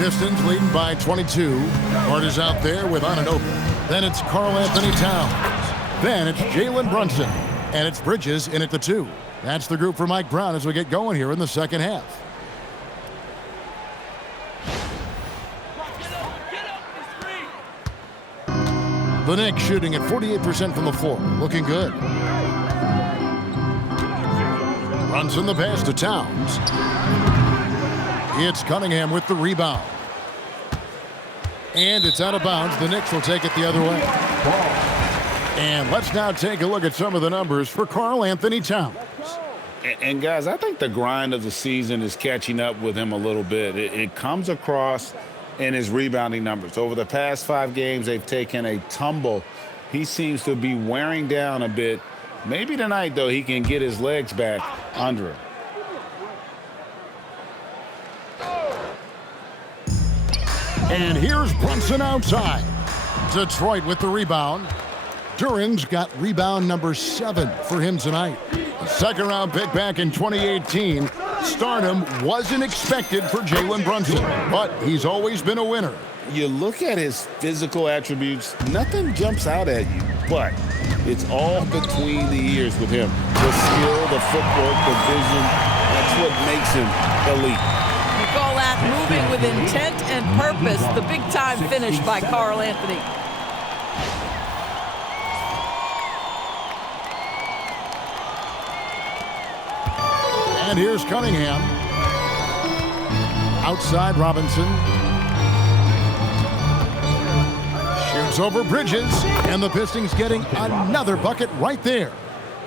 Pistons leading by 22. Carter's out there with Anunoby. Then it's Karl Anthony Towns. Then it's Jalen Brunson. And it's Bridges in at the 2. That's the group for Mike Brown as we get going here in the second half. The Knicks shooting at 48% from the floor. Looking good. Brunson the pass to Towns. It's Cunningham with the rebound. And it's out of bounds. The Knicks will take it the other way. And let's now take a look at some of the numbers for Karl Anthony Towns. And guys, I think the grind of the season is catching up with him a little bit. It comes across in his rebounding numbers. Over the past 5 games, they've taken a tumble. He seems to be wearing down a bit. Maybe tonight, though, he can get his legs back under him. And here's Brunson outside. Detroit with the rebound. Duran's got rebound number 7 for him tonight. A second-round pick back in 2018. Stardom wasn't expected for Jalen Brunson, but he's always been a winner. You look at his physical attributes, nothing jumps out at you, but it's all between the ears with him. The skill, the footwork, the vision, that's what makes him elite. We call that moving with intent and purpose. The big-time finish by Karl Anthony. And here's Cunningham. Outside Robinson. Shoots over Bridges. And the Pistons getting another bucket right there.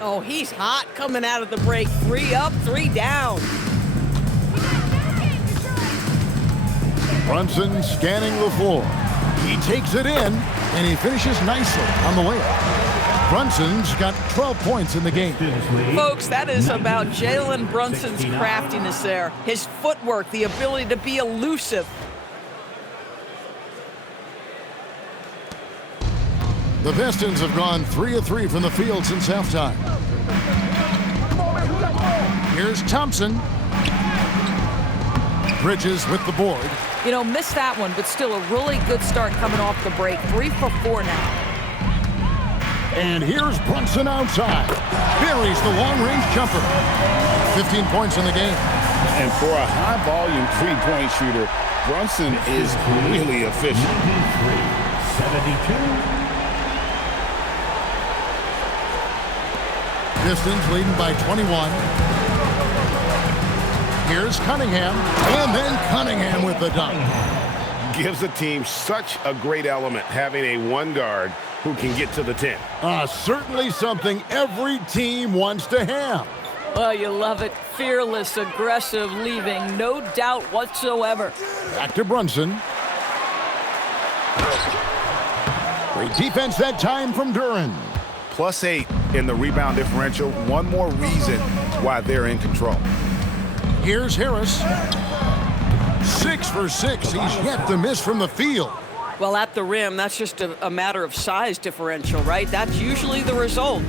Oh, he's hot coming out of the break. 3 up, 3 down. Brunson scanning the floor. He takes it in, and he finishes nicely on the layup. Brunson's got 12 points in the game. Folks, that is about Jalen Brunson's craftiness there. His footwork, the ability to be elusive. The Pistons have gone 3 of 3 from the field since halftime. Here's Thompson. Bridges with the board. You know, missed that one, but still a really good start coming off the break. 3 for 4 now. And here's Brunson outside. Buries the long-range jumper. 15 points in the game. And for a high-volume three-point shooter, Brunson is really efficient. 72. Pistons leading by 21. Here's Cunningham, and then Cunningham with the dunk. Gives the team such a great element having a one guard who can get to the 10. Certainly something every team wants to have. Oh, you love it. Fearless, aggressive, leaving no doubt whatsoever. Back to Brunson. Great defense that time from Duran. +8 in the rebound differential. One more reason why they're in control. Here's Harris. 6 for 6. He's yet to miss from the field. Well, at the rim, that's just a matter of size differential, right? That's usually the result.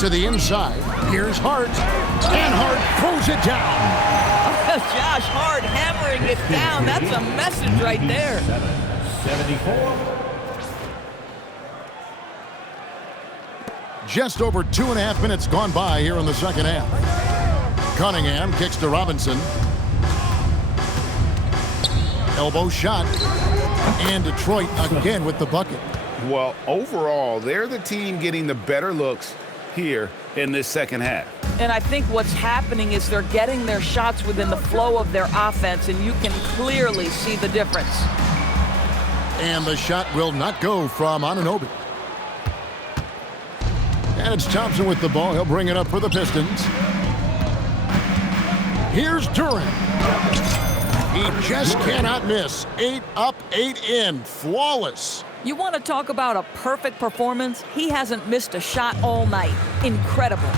To the inside. Here's Hart. And Hart throws it down. Josh Hart hammering it down. That's a message right there. 74. Just over 2.5 minutes gone by here in the second half. Cunningham kicks to Robinson. Elbow shot. And Detroit again with the bucket. Well, overall, they're the team getting the better looks here in this second half. And I think what's happening is they're getting their shots within the flow of their offense, and you can clearly see the difference. And the shot will not go from Anunoby. And it's Thompson with the ball. He'll bring it up for the Pistons. Here's Duran. He just cannot miss. 8 up, 8 in. Flawless. You want to talk about a perfect performance? He hasn't missed a shot all night. Incredible.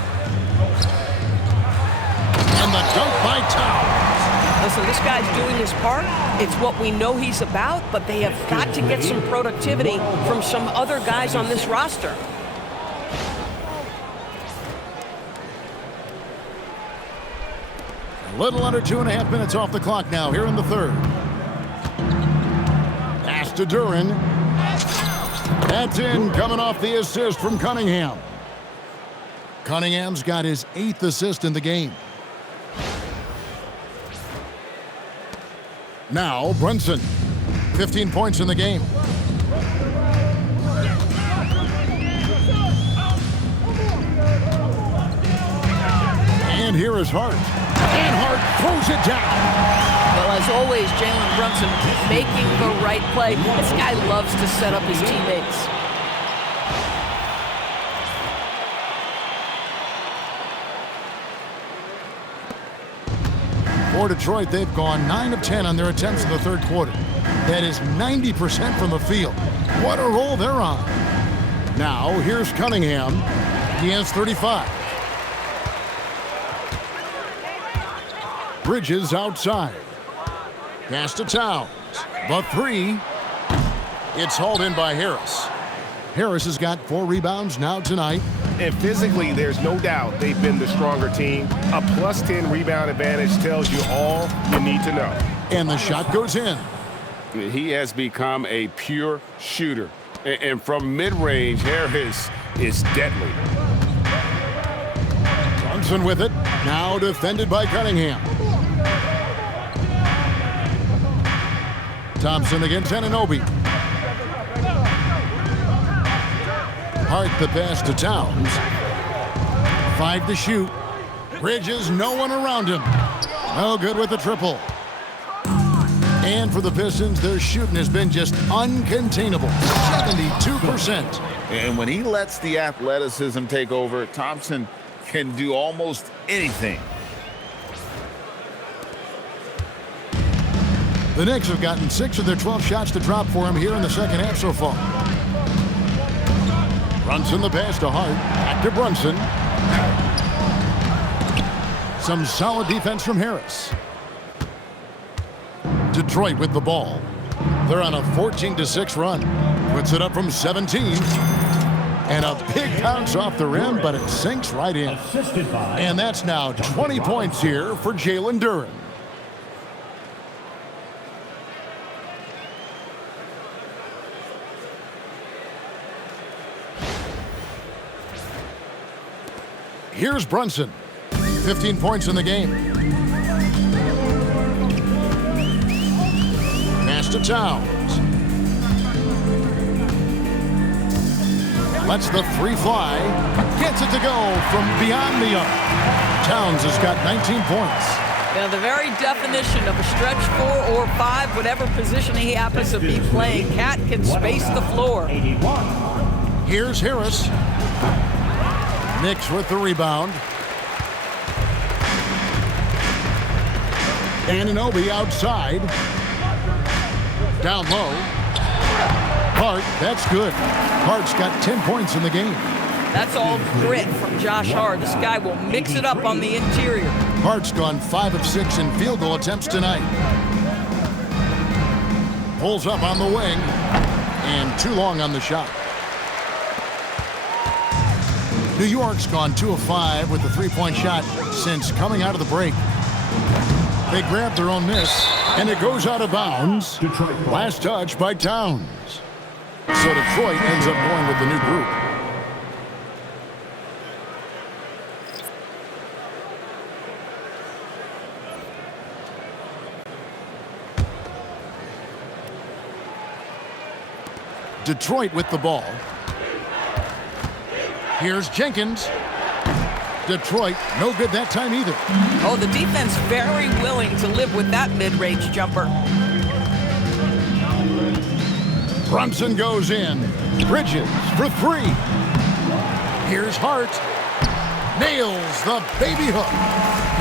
And the dunk by Towns. Listen, this guy's doing his part. It's what we know he's about, but they have got to get some productivity from some other guys on this roster. A little under 2.5 minutes off the clock now here in the third. Pass to Duran. That's in, coming off the assist from Cunningham. Cunningham's got his 8th assist in the game. Now Brunson, 15 points in the game. And here is Hart. And Hart throws it down. Well, as always, Jalen Brunson making the right play. This guy loves to set up his teammates. For Detroit, they've gone 9 of 10 on their attempts in the third quarter. That is 90% from the field. What a roll they're on. Now, here's Cunningham. He has 35. Bridges outside. Pass to Towns. The 3. It's hauled in by Harris. Harris has got 4 rebounds now tonight. And physically, there's no doubt they've been the stronger team. A +10 rebound advantage tells you all you need to know. And the shot goes in. He has become a pure shooter. And from mid-range, Harris is deadly. Brunson with it. Now defended by Cunningham. Thompson against Anunoby. Hart the pass to Towns. 5 to shoot. Bridges, no one around him. No good with the triple. And for the Pistons, their shooting has been just uncontainable. 72%. And when he lets the athleticism take over, Thompson can do almost anything. The Knicks have gotten 6 of their 12 shots to drop for him here in the second half so far. Brunson the pass to Hart. Back to Brunson. Some solid defense from Harris. Detroit with the ball. They're on a 14-6 run. Puts it up from 17. And a big bounce off the rim, but it sinks right in. And that's now 20 points here for Jalen Duren. Here's Brunson. 15 points in the game. Pass to Towns. Lets the three fly. Gets it to go from beyond the arc. Towns has got 19 points. Now, the very definition of a stretch 4 or 5, whatever position he happens to be playing, Cat can space the floor. Here's Harris. Knicks with the rebound. Anunoby outside. Down low. Hart, that's good. Hart's got 10 points in the game. That's all grit from Josh Hart. This guy will mix it up on the interior. Hart's gone 5 of 6 in field goal attempts tonight. Pulls up on the wing. And too long on the shot. New York's gone 2 of 5 with the three-point shot since coming out of the break. They grab their own miss, and it goes out of bounds. Last touch by Towns. So Detroit ends up going with the new group. Detroit with the ball. Here's Jenkins. Detroit, no good that time either. Oh, the defense very willing to live with that mid-range jumper. Brunson goes in. Bridges for 3. Here's Hart. Nails the baby hook.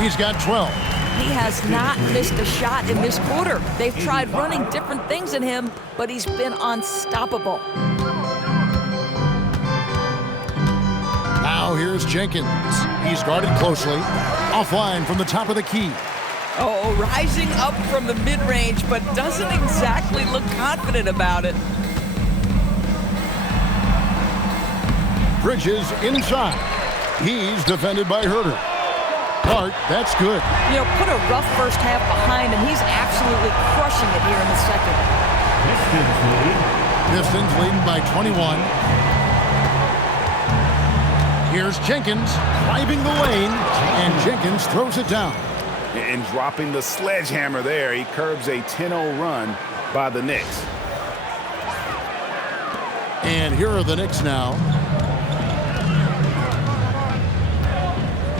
He's got 12. He has not missed a shot in this quarter. They've tried running different things in him, but he's been unstoppable. Now here's Jenkins. He's guarded closely. Offline from the top of the key. Oh, rising up from the mid-range, but doesn't exactly look confident about it. Bridges inside. He's defended by Herter. Hart, that's good. You know, put a rough first half behind him. He's absolutely crushing it here in the second. Pistons leading by 21. Here's Jenkins driving the lane, and Jenkins throws it down. And dropping the sledgehammer there, he curbs a 10-0 run by the Knicks. And here are the Knicks now.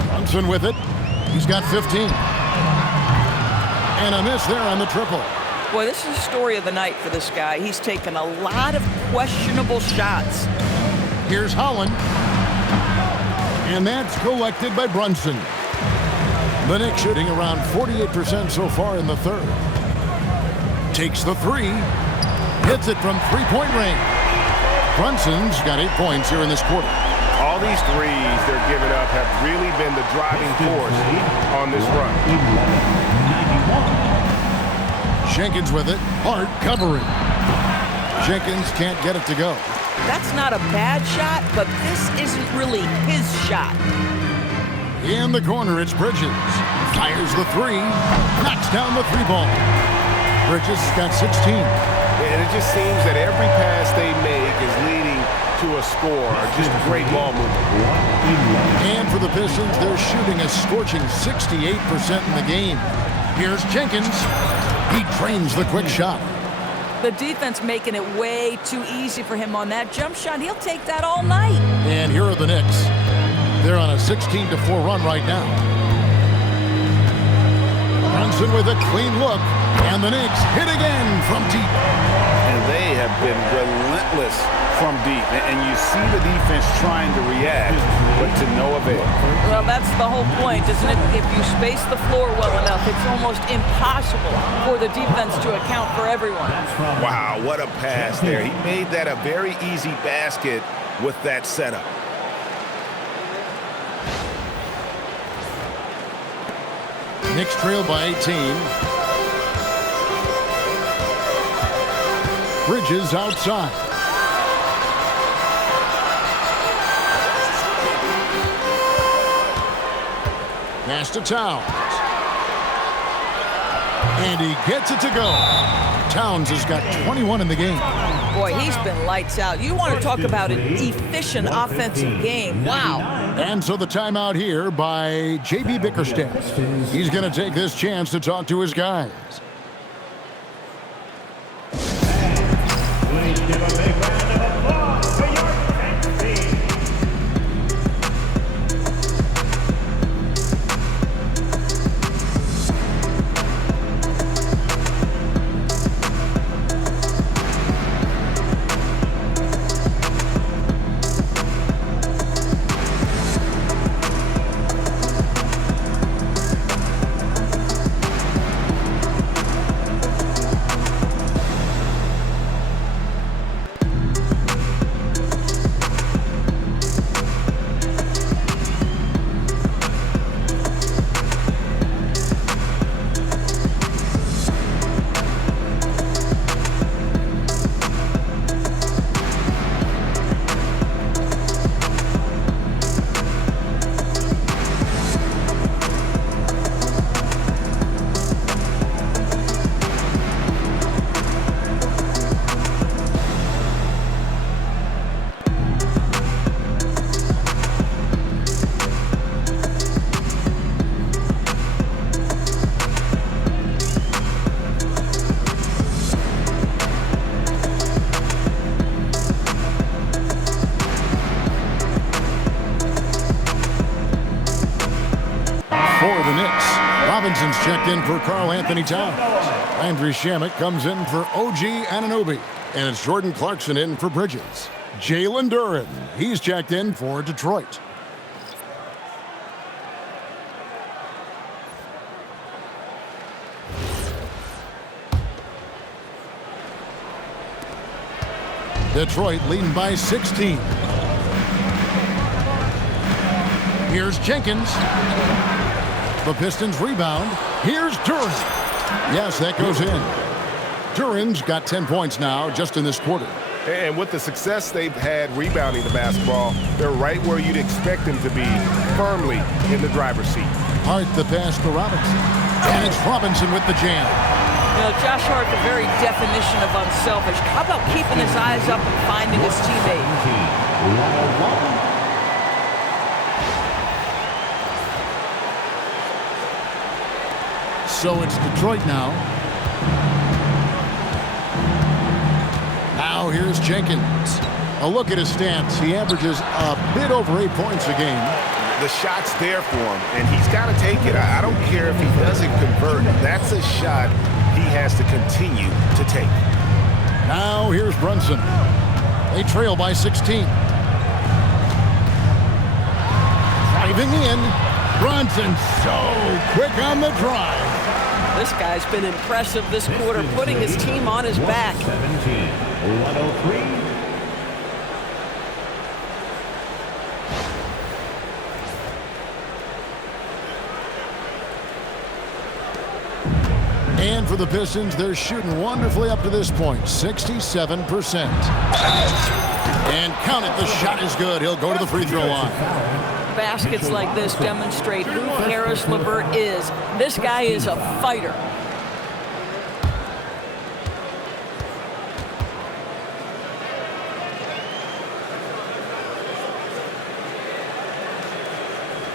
Brunson with it. He's got 15. And a miss there on the triple. Boy, this is the story of the night for this guy. He's taken a lot of questionable shots. Here's Holland. And that's collected by Brunson. The Knicks shooting around 48% so far in the third. Takes the 3. Hits it from three-point range. Brunson's got 8 points here in this quarter. All these threes they're giving up have really been the driving force on this run. Jenkins with it. Hart covering. Jenkins can't get it to go. That's not a bad shot, but this isn't really his shot. In the corner, it's Bridges. Fires the 3. Knocks down the 3-ball. Bridges got 16. And it just seems that every pass they make is leading to a score. Just great ball movement. And for the Pistons, they're shooting a scorching 68% in the game. Here's Jenkins. He drains the quick shot. The defense making it way too easy for him on that jump shot. He'll take that all night. And here are the Knicks. They're on a 16-4 run right now. Brunson with a clean look, and the Knicks hit again from deep. And they have been relentless from deep. And you see the defense trying to react, but to no avail. Well, that's the whole point, isn't it? If you space the floor well enough, it's almost impossible for the defense to account for everyone. Wow, what a pass there. He made that a very easy basket with that setup. Knicks trail by 18. Bridges outside. Pass to Towns. And he gets it to go. Towns has got 21 in the game. Boy, he's been lights out. You want to talk about an efficient offensive game. Wow. And so the timeout here by J.B. Bickerstaff. He's going to take this chance to talk to his guys. Please give a big round of applause for your Knicks team. Robinson's checked in for Karl Anthony Towns. Landry Shamet comes in for OG Anunoby. And it's Jordan Clarkson in for Bridges. Jalen Duren, he's checked in for Detroit. Detroit leading by 16. Here's Jenkins. The Pistons rebound. Here's Duren. Yes, that goes in. Duren's got 10 points now just in this quarter. And with the success they've had rebounding the basketball, they're right where you'd expect them to be, firmly in the driver's seat. Hart the pass to Robinson. And it's Robinson with the jam. You know, Josh Hart, the very definition of unselfish. How about keeping his eyes up and finding his teammate? So it's Detroit now. Now here's Jenkins. A look at his stats. He averages a bit over 8 points a game. The shot's there for him, and he's got to take it. I don't care if he doesn't convert. That's a shot he has to continue to take. Now here's Brunson. They trail by 16. Driving in. Brunson so quick on the drive. This guy's been impressive this quarter, putting his team on his back. 17, 103. And for the Pistons, they're shooting wonderfully up to this point, 67%. And count it, the shot is good. He'll go to the free throw line. Baskets like this demonstrate who Harris LeVert is. This guy is a fighter.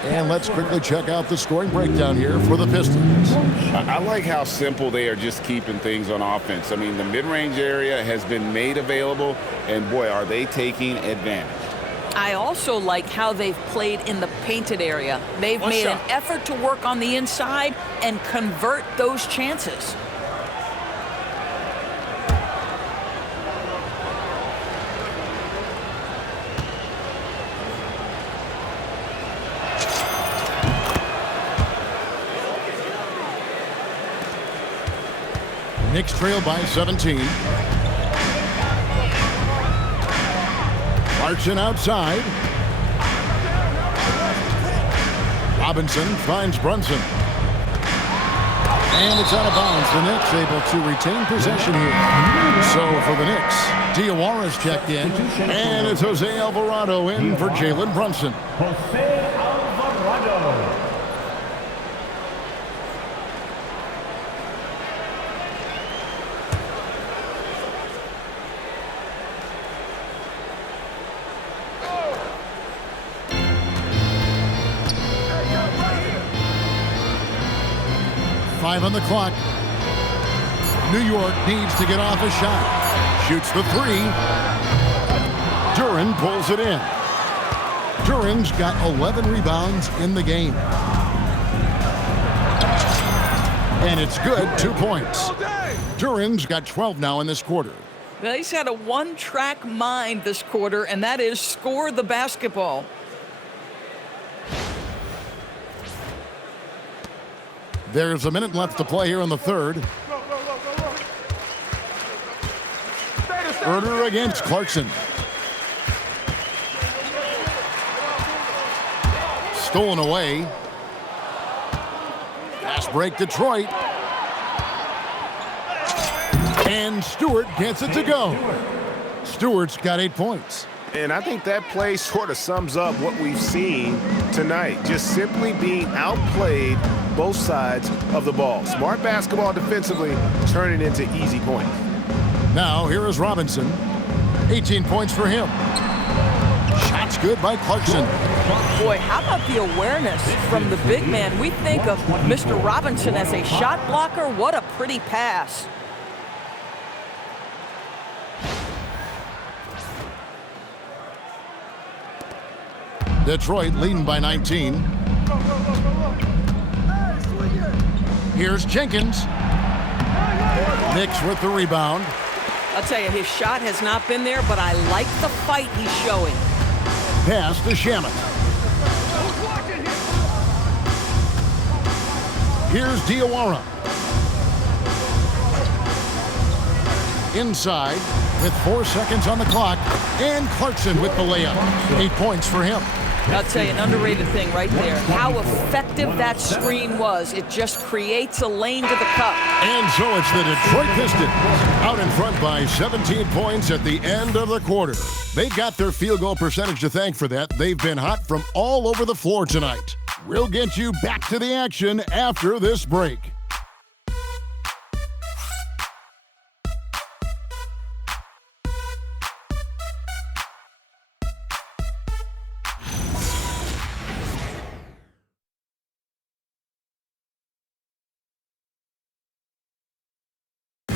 And let's quickly check out the scoring breakdown here for the Pistons. I like how simple they are just keeping things on offense. I mean, the mid-range area has been made available, and boy, are they taking advantage. I also like how they've played in the painted area. They've made an effort to work on the inside and convert those chances. Knicks trail by 17. Clarkson outside. Robinson finds Brunson. And it's out of bounds. The Knicks able to retain possession here. So for the Knicks, Diawara's checked in. And it's Jose Alvarado in for Jalen Brunson. Jose Alvarado. Five on the clock. New York needs to get off a shot. Shoots the three. Duren pulls it in. Duren's got 11 rebounds in the game. And it's good, 2 points. Duren's got 12 now in this quarter. Well, he's had a one-track mind this quarter, and that is score the basketball. There's a minute left to play here in the third. Herder against Clarkson. Stolen away. Fast break Detroit. And Stewart gets it to go. Stewart's got 8 points. And I think that play sort of sums up what we've seen tonight. Just simply being outplayed both sides of the ball. Smart basketball defensively, turning into easy points. Now here is Robinson. 18 points for him. Shots good by Clarkson. Boy, how about the awareness from the big man? We think of Mr. Robinson as a shot blocker. What a pretty pass. Detroit leading by 19. Here's Jenkins. Knicks with the rebound. I'll tell you, his shot has not been there, but I like the fight he's showing. Pass to Shamet. Here's Diawara. Inside with 4 seconds on the clock. And Clarkson with the layup. 8 points for him. I'll tell you, an underrated thing right there. How effective that screen was. It just creates a lane to the cup. And so it's the Detroit Pistons out in front by 17 points at the end of the quarter. They got their field goal percentage to thank for that. They've been hot from all over the floor tonight. We'll get you back to the action after this break.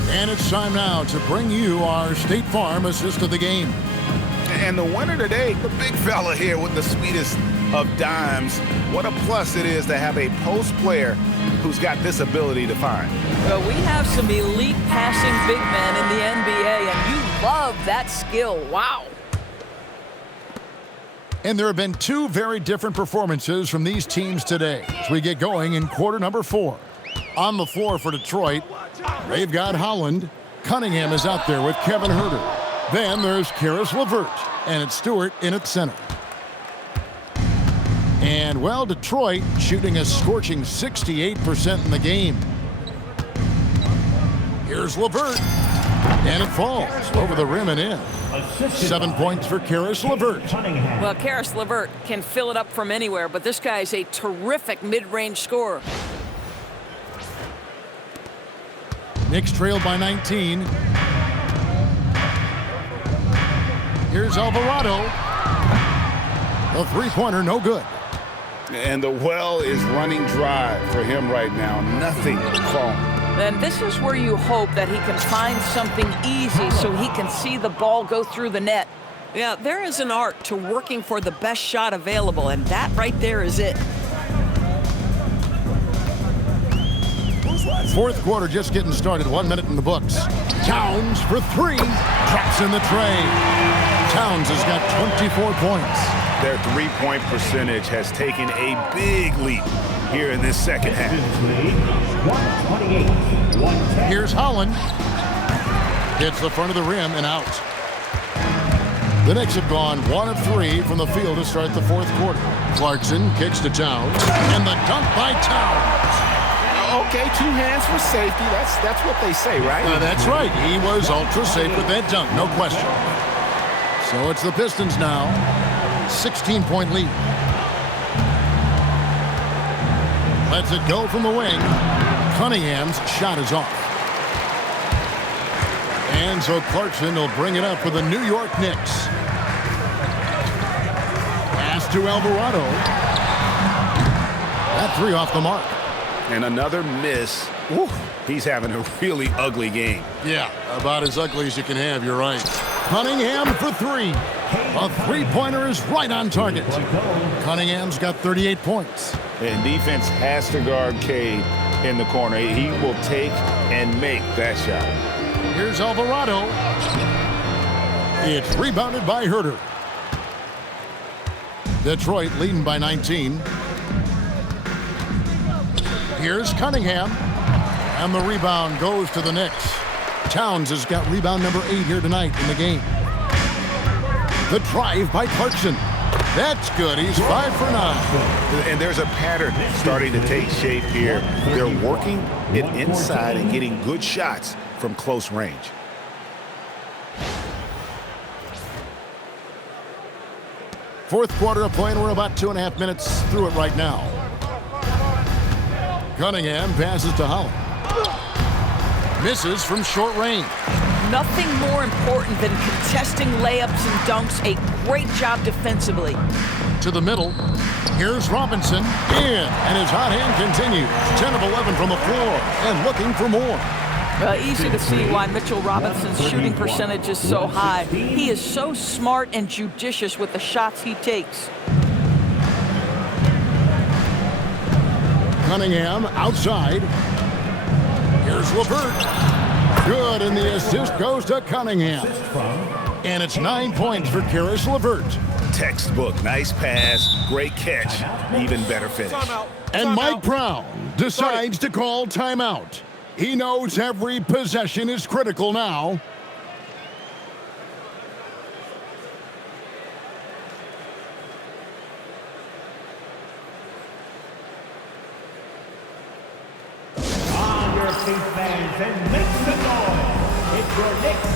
And it's time now to bring you our State Farm assist of the game. And the winner today, the big fella here with the sweetest of dimes. What a plus it is to have a post player who's got this ability to find. Well, we have some elite passing big men in the NBA, and you love that skill. Wow. And there have been two very different performances from these teams today as we get going in quarter number 4. On the floor for Detroit, they've got Holland. Cunningham is out there with Kevin Herder. Then there's Karis LeVert, and it's Stewart in at center. And, well, Detroit shooting a scorching 68% in the game. Here's LeVert, and it falls over the rim and in. 7 points for Karis LeVert. Well, Karis LeVert can fill it up from anywhere, but this guy is a terrific mid-range scorer. Knicks trailed by 19. Here's Alvarado. The three-pointer, no good. And the well is running dry for him right now. Nothing falling. And this is where you hope that he can find something easy so he can see the ball go through the net. Yeah, there is an art to working for the best shot available, and that right there is it. Fourth quarter just getting started. 1 minute in the books. Towns for three. Drops in the tray. Towns has got 24 points. Their three-point percentage has taken a big leap here in this second half. 128-110. Here's Holland. Hits the front of the rim and out. The Knicks have gone 1 of 3 from the field to start the fourth quarter. Clarkson kicks to Towns, and the dunk by Towns. Okay, 2 hands for safety. That's what they say, right? That's right. He was ultra safe with that dunk, no question. So it's the Pistons now. 16-point lead. Lets it go from the wing. Cunningham's shot is off. And so Clarkson will bring it up for the New York Knicks. Pass to Alvarado. That three off the mark. And another miss. Woo, he's having a really ugly game. Yeah, about as ugly as you can have, you're right. Cunningham for three. A three-pointer is right on target. Cunningham's got 38 points. And defense has to guard Cade in the corner. He will take and make that shot. Here's Alvarado. It's rebounded by Herter. Detroit leading by 19. Here's Cunningham. And the rebound goes to the Knicks. Towns has got rebound number 8 here tonight in the game. The drive by Clarkson. That's good. He's 5 for 9. And there's a pattern starting to take shape here. They're working it inside and getting good shots from close range. Fourth quarter of play, and we're about 2.5 minutes through it right now. Cunningham passes to Holland. Misses from short range. Nothing more important than contesting layups and dunks. A great job defensively. To the middle. Here's Robinson. In. And his hot hand continues. 10 of 11 from the floor. And looking for more. Easy to see why Mitchell Robinson's shooting percentage is so high. He is so smart and judicious with the shots he takes. Cunningham outside. Here's LeVert. Good, and the assist goes to Cunningham. And it's 9 points for Karis LeVert. Textbook, nice pass, great catch, even better finish. And Mike Brown decides to call timeout. He knows every possession is critical now. On your feet, fans, and make some noise. It's your Knicks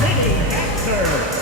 City Answer.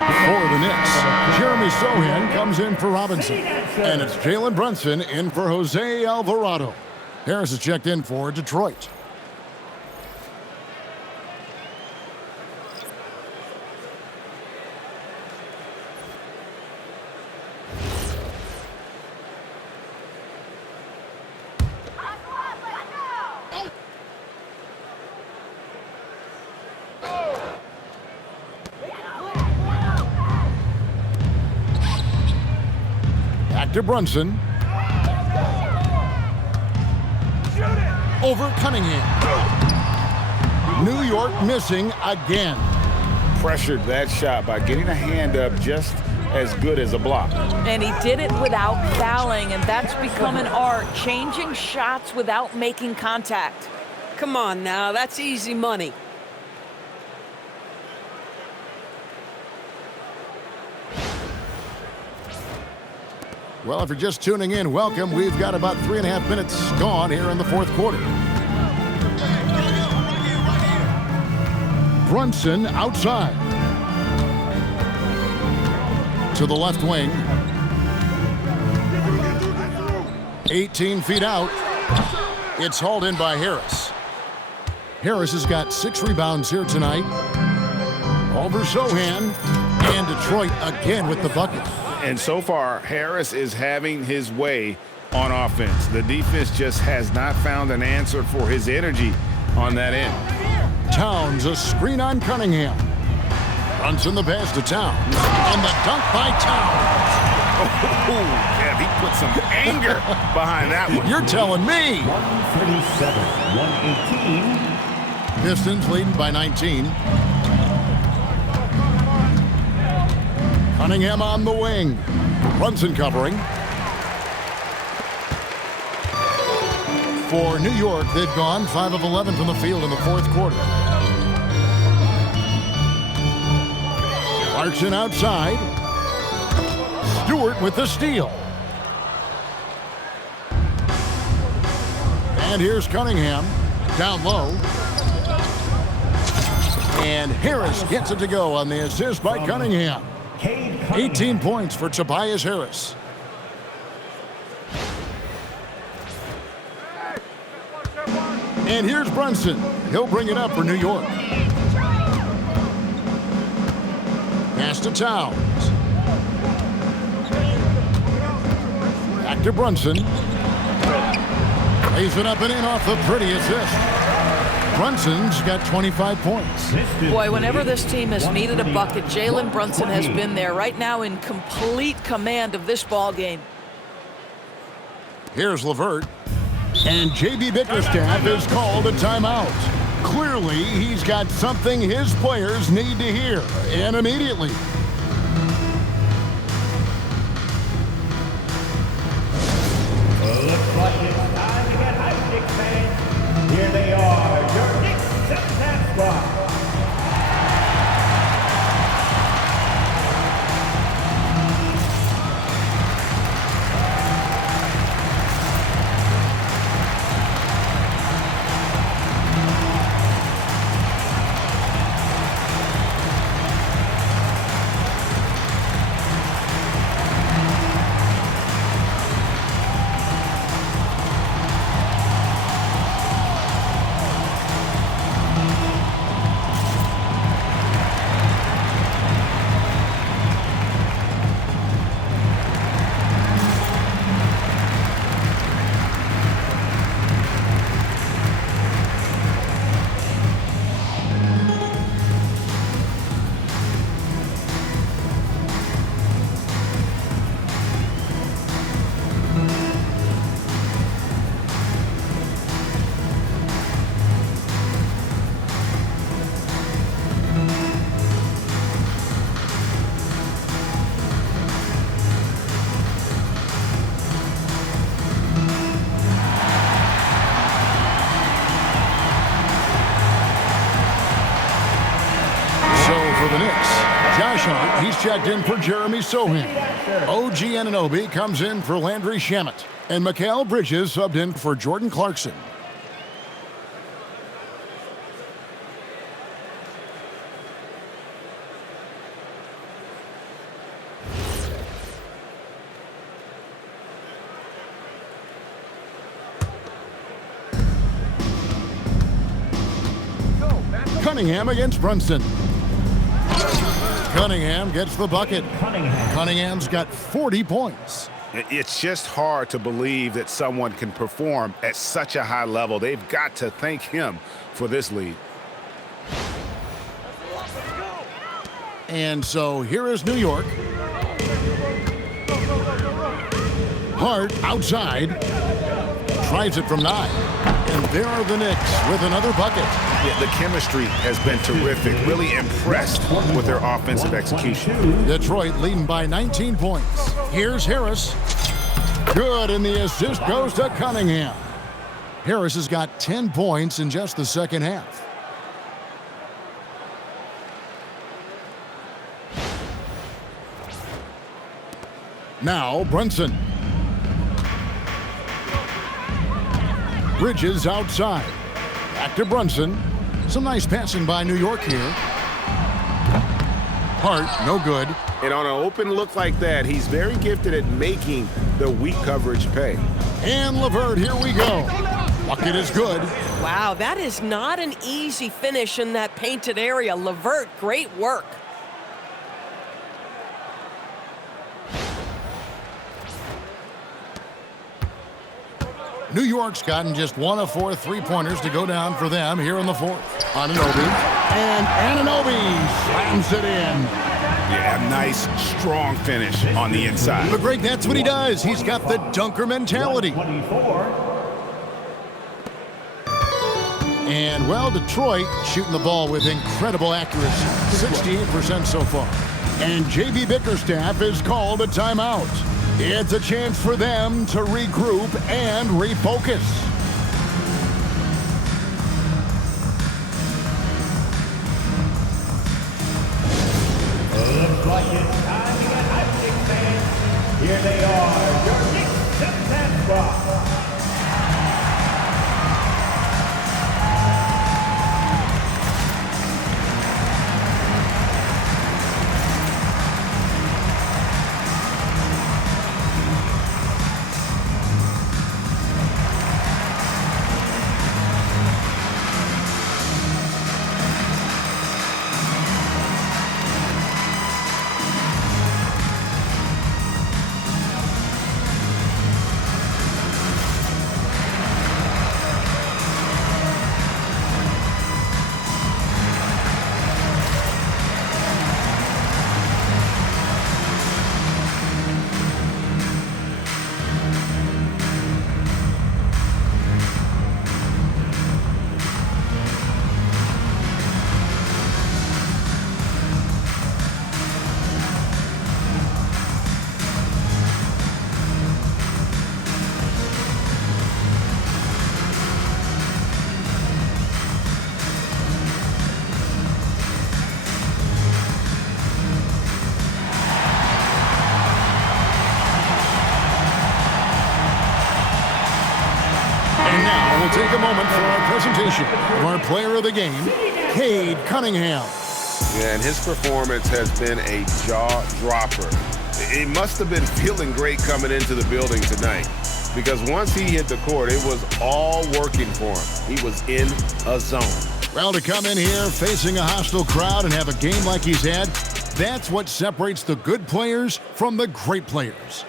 For the Knicks, Jeremy Sohan comes in for Robinson. And it's Jalen Brunson in for Jose Alvarado. Harris is checked in for Detroit. to Brunson. Over Cunningham. New York missing again. Pressured that shot by getting a hand up just as good as a block. And he did it without fouling, and that's become an art, changing shots without making contact. Come on now, that's easy money. Well, if you're just tuning in, welcome. We've got about 3.5 minutes gone here in the fourth quarter. Brunson outside. To the left wing. 18 feet out. It's hauled in by Harris. Harris has got 6 rebounds here tonight. Over Sohan. And Detroit again with the bucket. And so far, Harris is having his way on offense. The defense just has not found an answer for his energy on that end. Towns, a screen on Cunningham. Brunson the pass to Towns. And the dunk by Towns. Oh, yeah, he put some anger behind that one. You're telling me. 137-118. Pistons leading by 19. Cunningham on the wing. Brunson covering. For New York, they've gone 5 of 11 from the field in the fourth quarter. Clarkson outside. Stewart with the steal. And here's Cunningham down low. And Harris gets it to go on the assist by Cunningham. 18 points for Tobias Harris. And here's Brunson. He'll bring it up for New York. Pass to Towns. Back to Brunson. Lays it up and in off the pretty assist. Brunson's got 25 points. Boy, whenever this team has needed a bucket, Jalen Brunson has been there. Right now in complete command of this ball game. Here's LeVert. And J.B. Bickerstaff is called a timeout. Clearly, he's got something his players need to hear, and immediately. Looks like it's time to get hyped, Knicks fans. Here they are, your Knicks second-half squad. He's checked in for Jeremy Sohan. OG Anunoby comes in for Landry Shamet. And Mikal Bridges subbed in for Jordan Clarkson. Cunningham against Brunson. Cunningham gets the bucket. Cunningham's got 40 points. It's just hard to believe that someone can perform at such a high level. They've got to thank him for this lead. And so here is New York. Hart outside. Tries it from 9. And there are the Knicks with another bucket. Yeah, the chemistry has been terrific. Really impressed with their offensive execution. Detroit leading by 19 points. Here's Harris. Good, and the assist goes to Cunningham. Harris has got 10 points in just the second half. Now Brunson. Bridges outside. Back to Brunson. Some nice passing by New York here. Hart, no good. And on an open look like that, he's very gifted at making the weak coverage pay. And LeVert, here we go. Bucket is good. Wow, that is not an easy finish in that painted area. LeVert, great work. New York's gotten just 1 of 4 3-pointers to go down for them here in the fourth. Anunoby. And Anunoby slams it in. Yeah, a nice, strong finish on the inside. But Greg, that's what he does. He's got the dunker mentality. And, well, Detroit shooting the ball with incredible accuracy. 68% so far. And J.B. Bickerstaff is called a timeout. It's a chance for them to regroup and refocus. Looks like it's time to get hyped, Knicks fans. Here they are, your Knicks September squad. Take a moment for our presentation of our player of the game, Cade Cunningham. Yeah, and his performance has been a jaw-dropper. He must have been feeling great coming into the building tonight, because once he hit the court, it was all working for him. He was in a zone. Well, to come in here facing a hostile crowd and have a game like he's had, that's what separates the good players from the great players.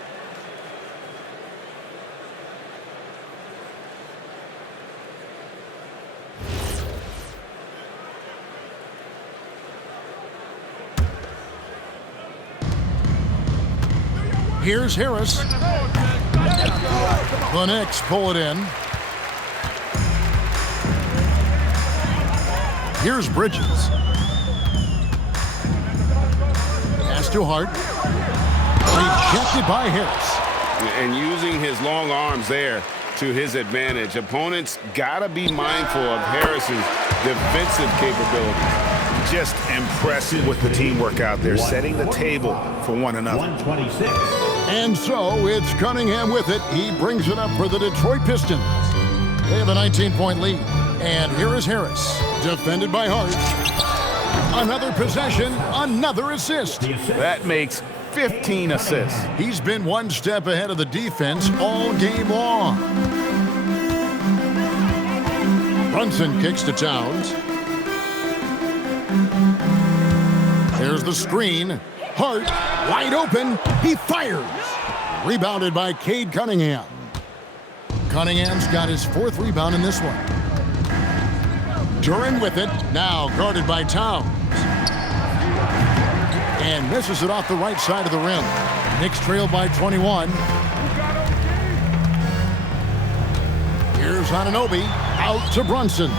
Here's Harris. The Knicks pull it in. Here's Bridges. Pass to Hart. Rejected by Harris. And using his long arms there to his advantage. Opponents got to be mindful of Harris's defensive capabilities. Just impressive with the teamwork out there, setting the table for one another. 126. And so it's Cunningham with it. He brings it up for the Detroit Pistons. They have a 19-point lead. And here is Harris, defended by Hart. Another possession, another assist. That makes 15 assists. He's been one step ahead of the defense all game long. Brunson kicks to Towns. There's the screen. Hart, wide open. He fires. Rebounded by Cade Cunningham. Cunningham's got his 4th rebound in this one. Duran with it. Now guarded by Towns. And misses it off the right side of the rim. Knicks trail by 21. Here's Anunoby, out to Brunson.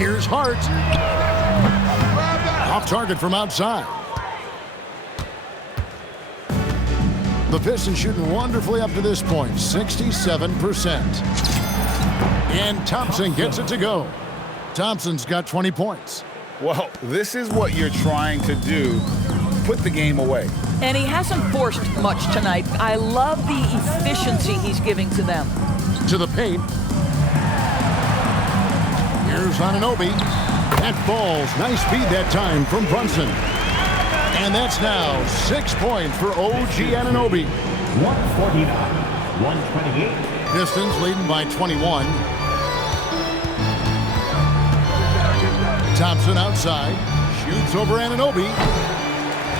Here's Hart. Off target from outside. The Pistons shooting wonderfully up to this point, 67%. And Thompson gets it to go. Thompson's got 20 points. Well, this is what you're trying to do. Put the game away. And he hasn't forced much tonight. I love the efficiency he's giving to them. To the paint. Here's Anunoby. That falls. Nice speed that time from Brunson. And that's now 6 points for OG Anunoby. 149, 128. Pistons leading by 21. Thompson outside. Shoots over Anunoby.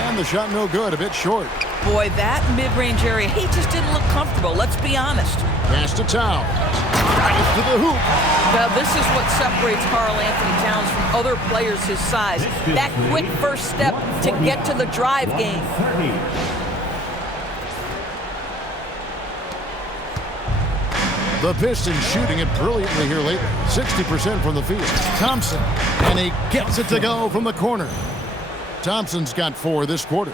And the shot no good, a bit short. Boy, that mid-range area, he just didn't look comfortable. Let's be honest. Pass to Towns. Drives to the hoop. Now, this is what separates Karl Anthony Towns from other players his size. That quick first step to get to the drive game. The Pistons shooting it brilliantly here lately. 60% from the field. Thompson, and he gets it to go from the corner. Thompson's got 4 this quarter.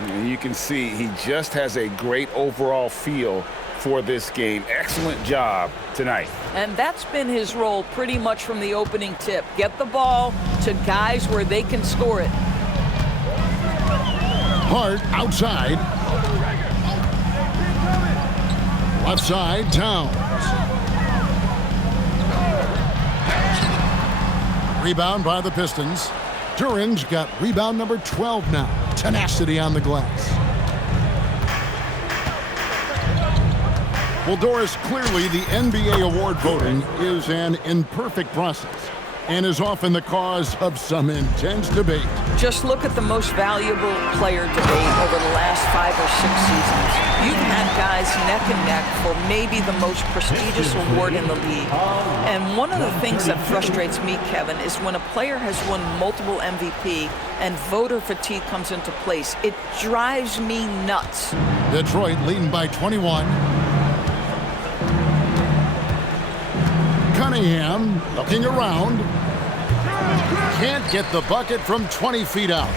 And you can see he just has a great overall feel for this game. Excellent job tonight. And that's been his role pretty much from the opening tip. Get the ball to guys where they can score it. Hart outside. Left side, Towns. Rebound by the Pistons. Duran's got rebound number 12 now. Tenacity on the glass. Well, Doris, clearly the NBA award voting is an imperfect process and is often the cause of some intense debate. Just look at the most valuable player debate over the last 5 or 6 seasons. You've had guys neck and neck for maybe the most prestigious award in the league. And one of the things that frustrates me, Kevin, is when a player has won multiple MVP and voter fatigue comes into place. It drives me nuts. Detroit leading by 21. Cunningham looking around. Can't get the bucket from 20 feet out.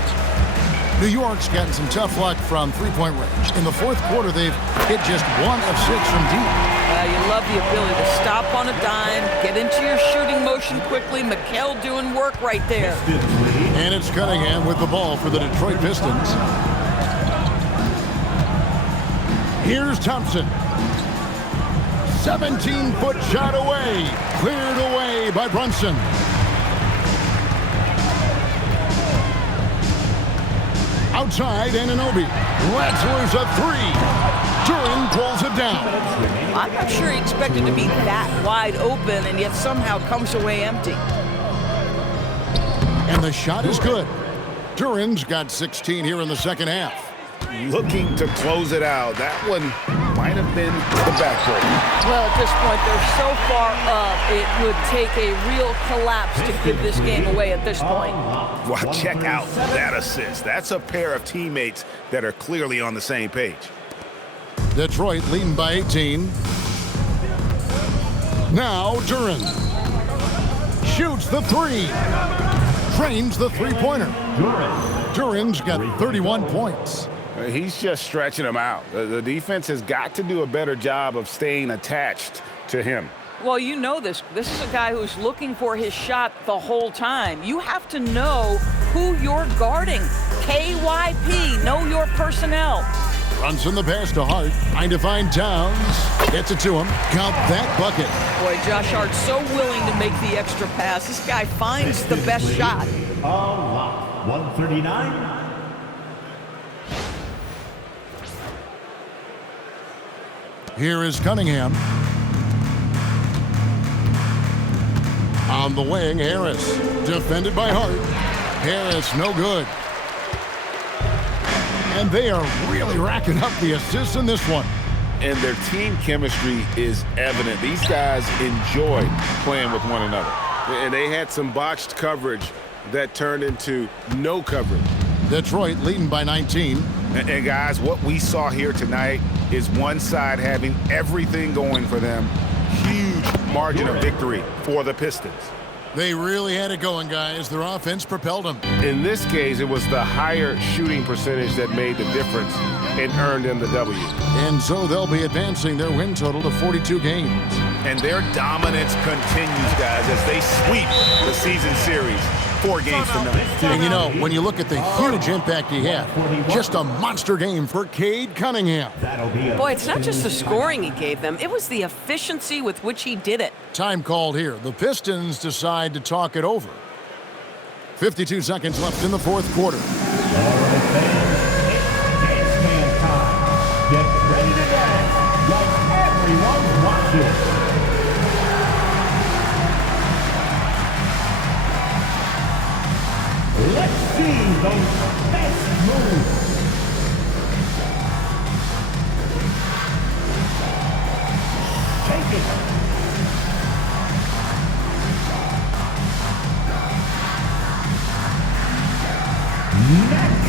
New York's gotten some tough luck from three-point range. In the fourth quarter, they've hit just 1 of 6 from deep. You love the ability to stop on a dime, get into your shooting motion quickly. McHale doing work right there. And it's Cunningham with the ball for the Detroit Pistons. Here's Thompson. 17-foot shot away. Cleared away by Brunson. Outside, Anunoby. Lets loose a 3. Duran pulls it down. I'm not sure he expected to be that wide open and yet somehow comes away empty. And the shot is good. Duran's got 16 here in the second half. Looking to close it out. That one might have been the backbreaker. Well, at this point, they're so far up, it would take a real collapse to give this game away at this point. Wow, check out that assist. That's a pair of teammates that are clearly on the same page. Detroit leading by 18. Now Duran shoots the 3. Drains the three-pointer. Duran's got 31 points. He's just stretching him out. The defense has got to do a better job of staying attached to him. Well, you know this. This is a guy who's looking for his shot the whole time. You have to know who you're guarding. KYP, know your personnel. Runs in the pass to Hart. Trying to find Towns. Gets it to him. Count that bucket. Boy, Josh Hart's so willing to make the extra pass. This guy finds the best shot. 139. Here is Cunningham. On the wing, Harris. Defended by Hart. Harris, no good. And they are really racking up the assists in this one. And their team chemistry is evident. These guys enjoy playing with one another. And they had some botched coverage that turned into no coverage. Detroit leading by 19. And guys, what we saw here tonight is one side having everything going for them. Huge margin of victory for the Pistons. They really had it going, guys. Their offense propelled them. In this case, it was the higher shooting percentage that made the difference and earned them the W. And so they'll be advancing their win total to 42 games. And their dominance continues, guys, as they sweep the season series 4 games to none. And you know, when you look at the huge impact he had, just a monster game for Cade Cunningham. Boy, it's not just the scoring he gave them. It was the efficiency with which he did it. Time called here. The Pistons decide to talk it over. 52 seconds left in the fourth quarter. All right, fans, it's dance time. Get ready to dance like everyone's watching. Let's see those best moves. Shake it. Next.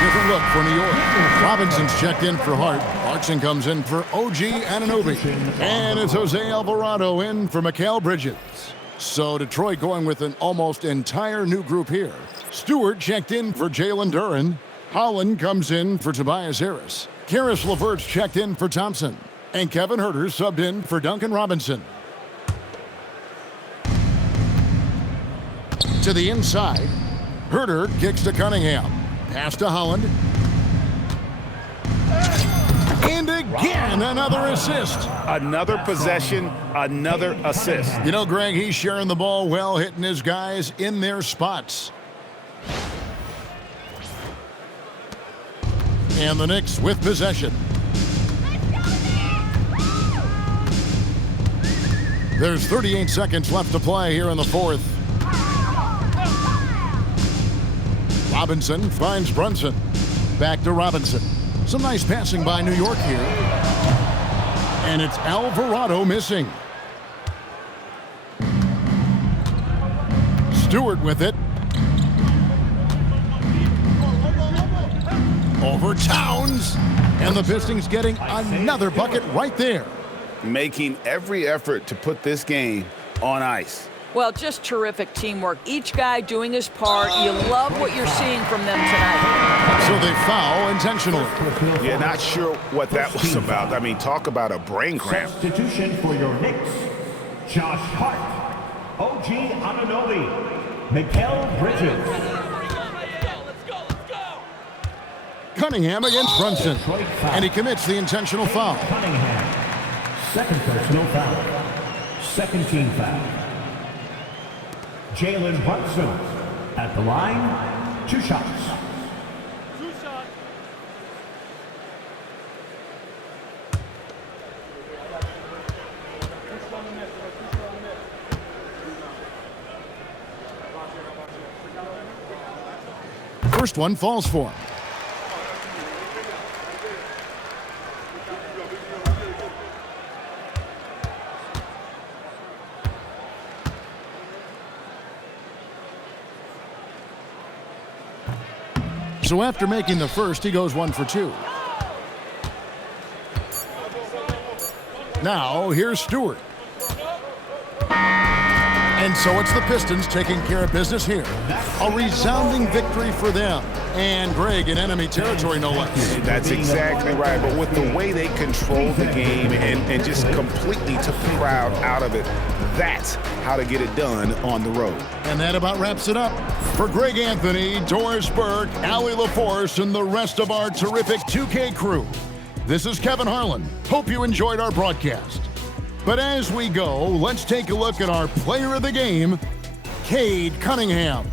Different look for New York. Robinson's checked in for Hart. Clarkson comes in for OG Anunoby. And it's Jose Alvarado in for Mikal Bridges. So Detroit going with an almost entire new group here. Stewart checked in for Jalen Duren. Holland comes in for Tobias Harris. Karis LeVert's checked in for Thompson. And Kevin Huerter subbed in for Duncan Robinson. To the inside. Huerter kicks to Cunningham. Pass to Holland. And again, another assist. Another possession, another assist. You know, Greg, he's sharing the ball well, hitting his guys in their spots. And the Knicks with possession. There's 38 seconds left to play here in the fourth. Robinson finds Brunson. Back to Robinson. Some nice passing by New York here. And it's Alvarado missing. Stewart with it. Over Towns. And the Pistons getting another bucket right there. Making every effort to put this game on ice. Well, just terrific teamwork. Each guy doing his part. You love what you're seeing from them tonight. So they foul intentionally. Yeah, not sure what that was about. I mean, talk about a brain cramp. Substitution for your Knicks. Josh Hart. OG Anunoby. Mikal Bridges. Cunningham against Brunson. And he commits the intentional foul. Cunningham. Second personal foul. Second team foul. Jalen Brunson at the line, 2 shots. First one falls for him. So after making the first, he goes 1 for 2. Now, here's Stewart. And so it's the Pistons taking care of business here. A resounding victory for them. And Greg in enemy territory, no less. That's exactly right. But with the way they controlled the game and just completely took the crowd out of it, That's how to get it done on the road. And that about wraps it up. For Greg Anthony, Doris Burke, Allie LaForce, and the rest of our terrific 2K crew, this is Kevin Harlan. Hope you enjoyed our broadcast. But as we go, let's take a look at our player of the game, Cade Cunningham.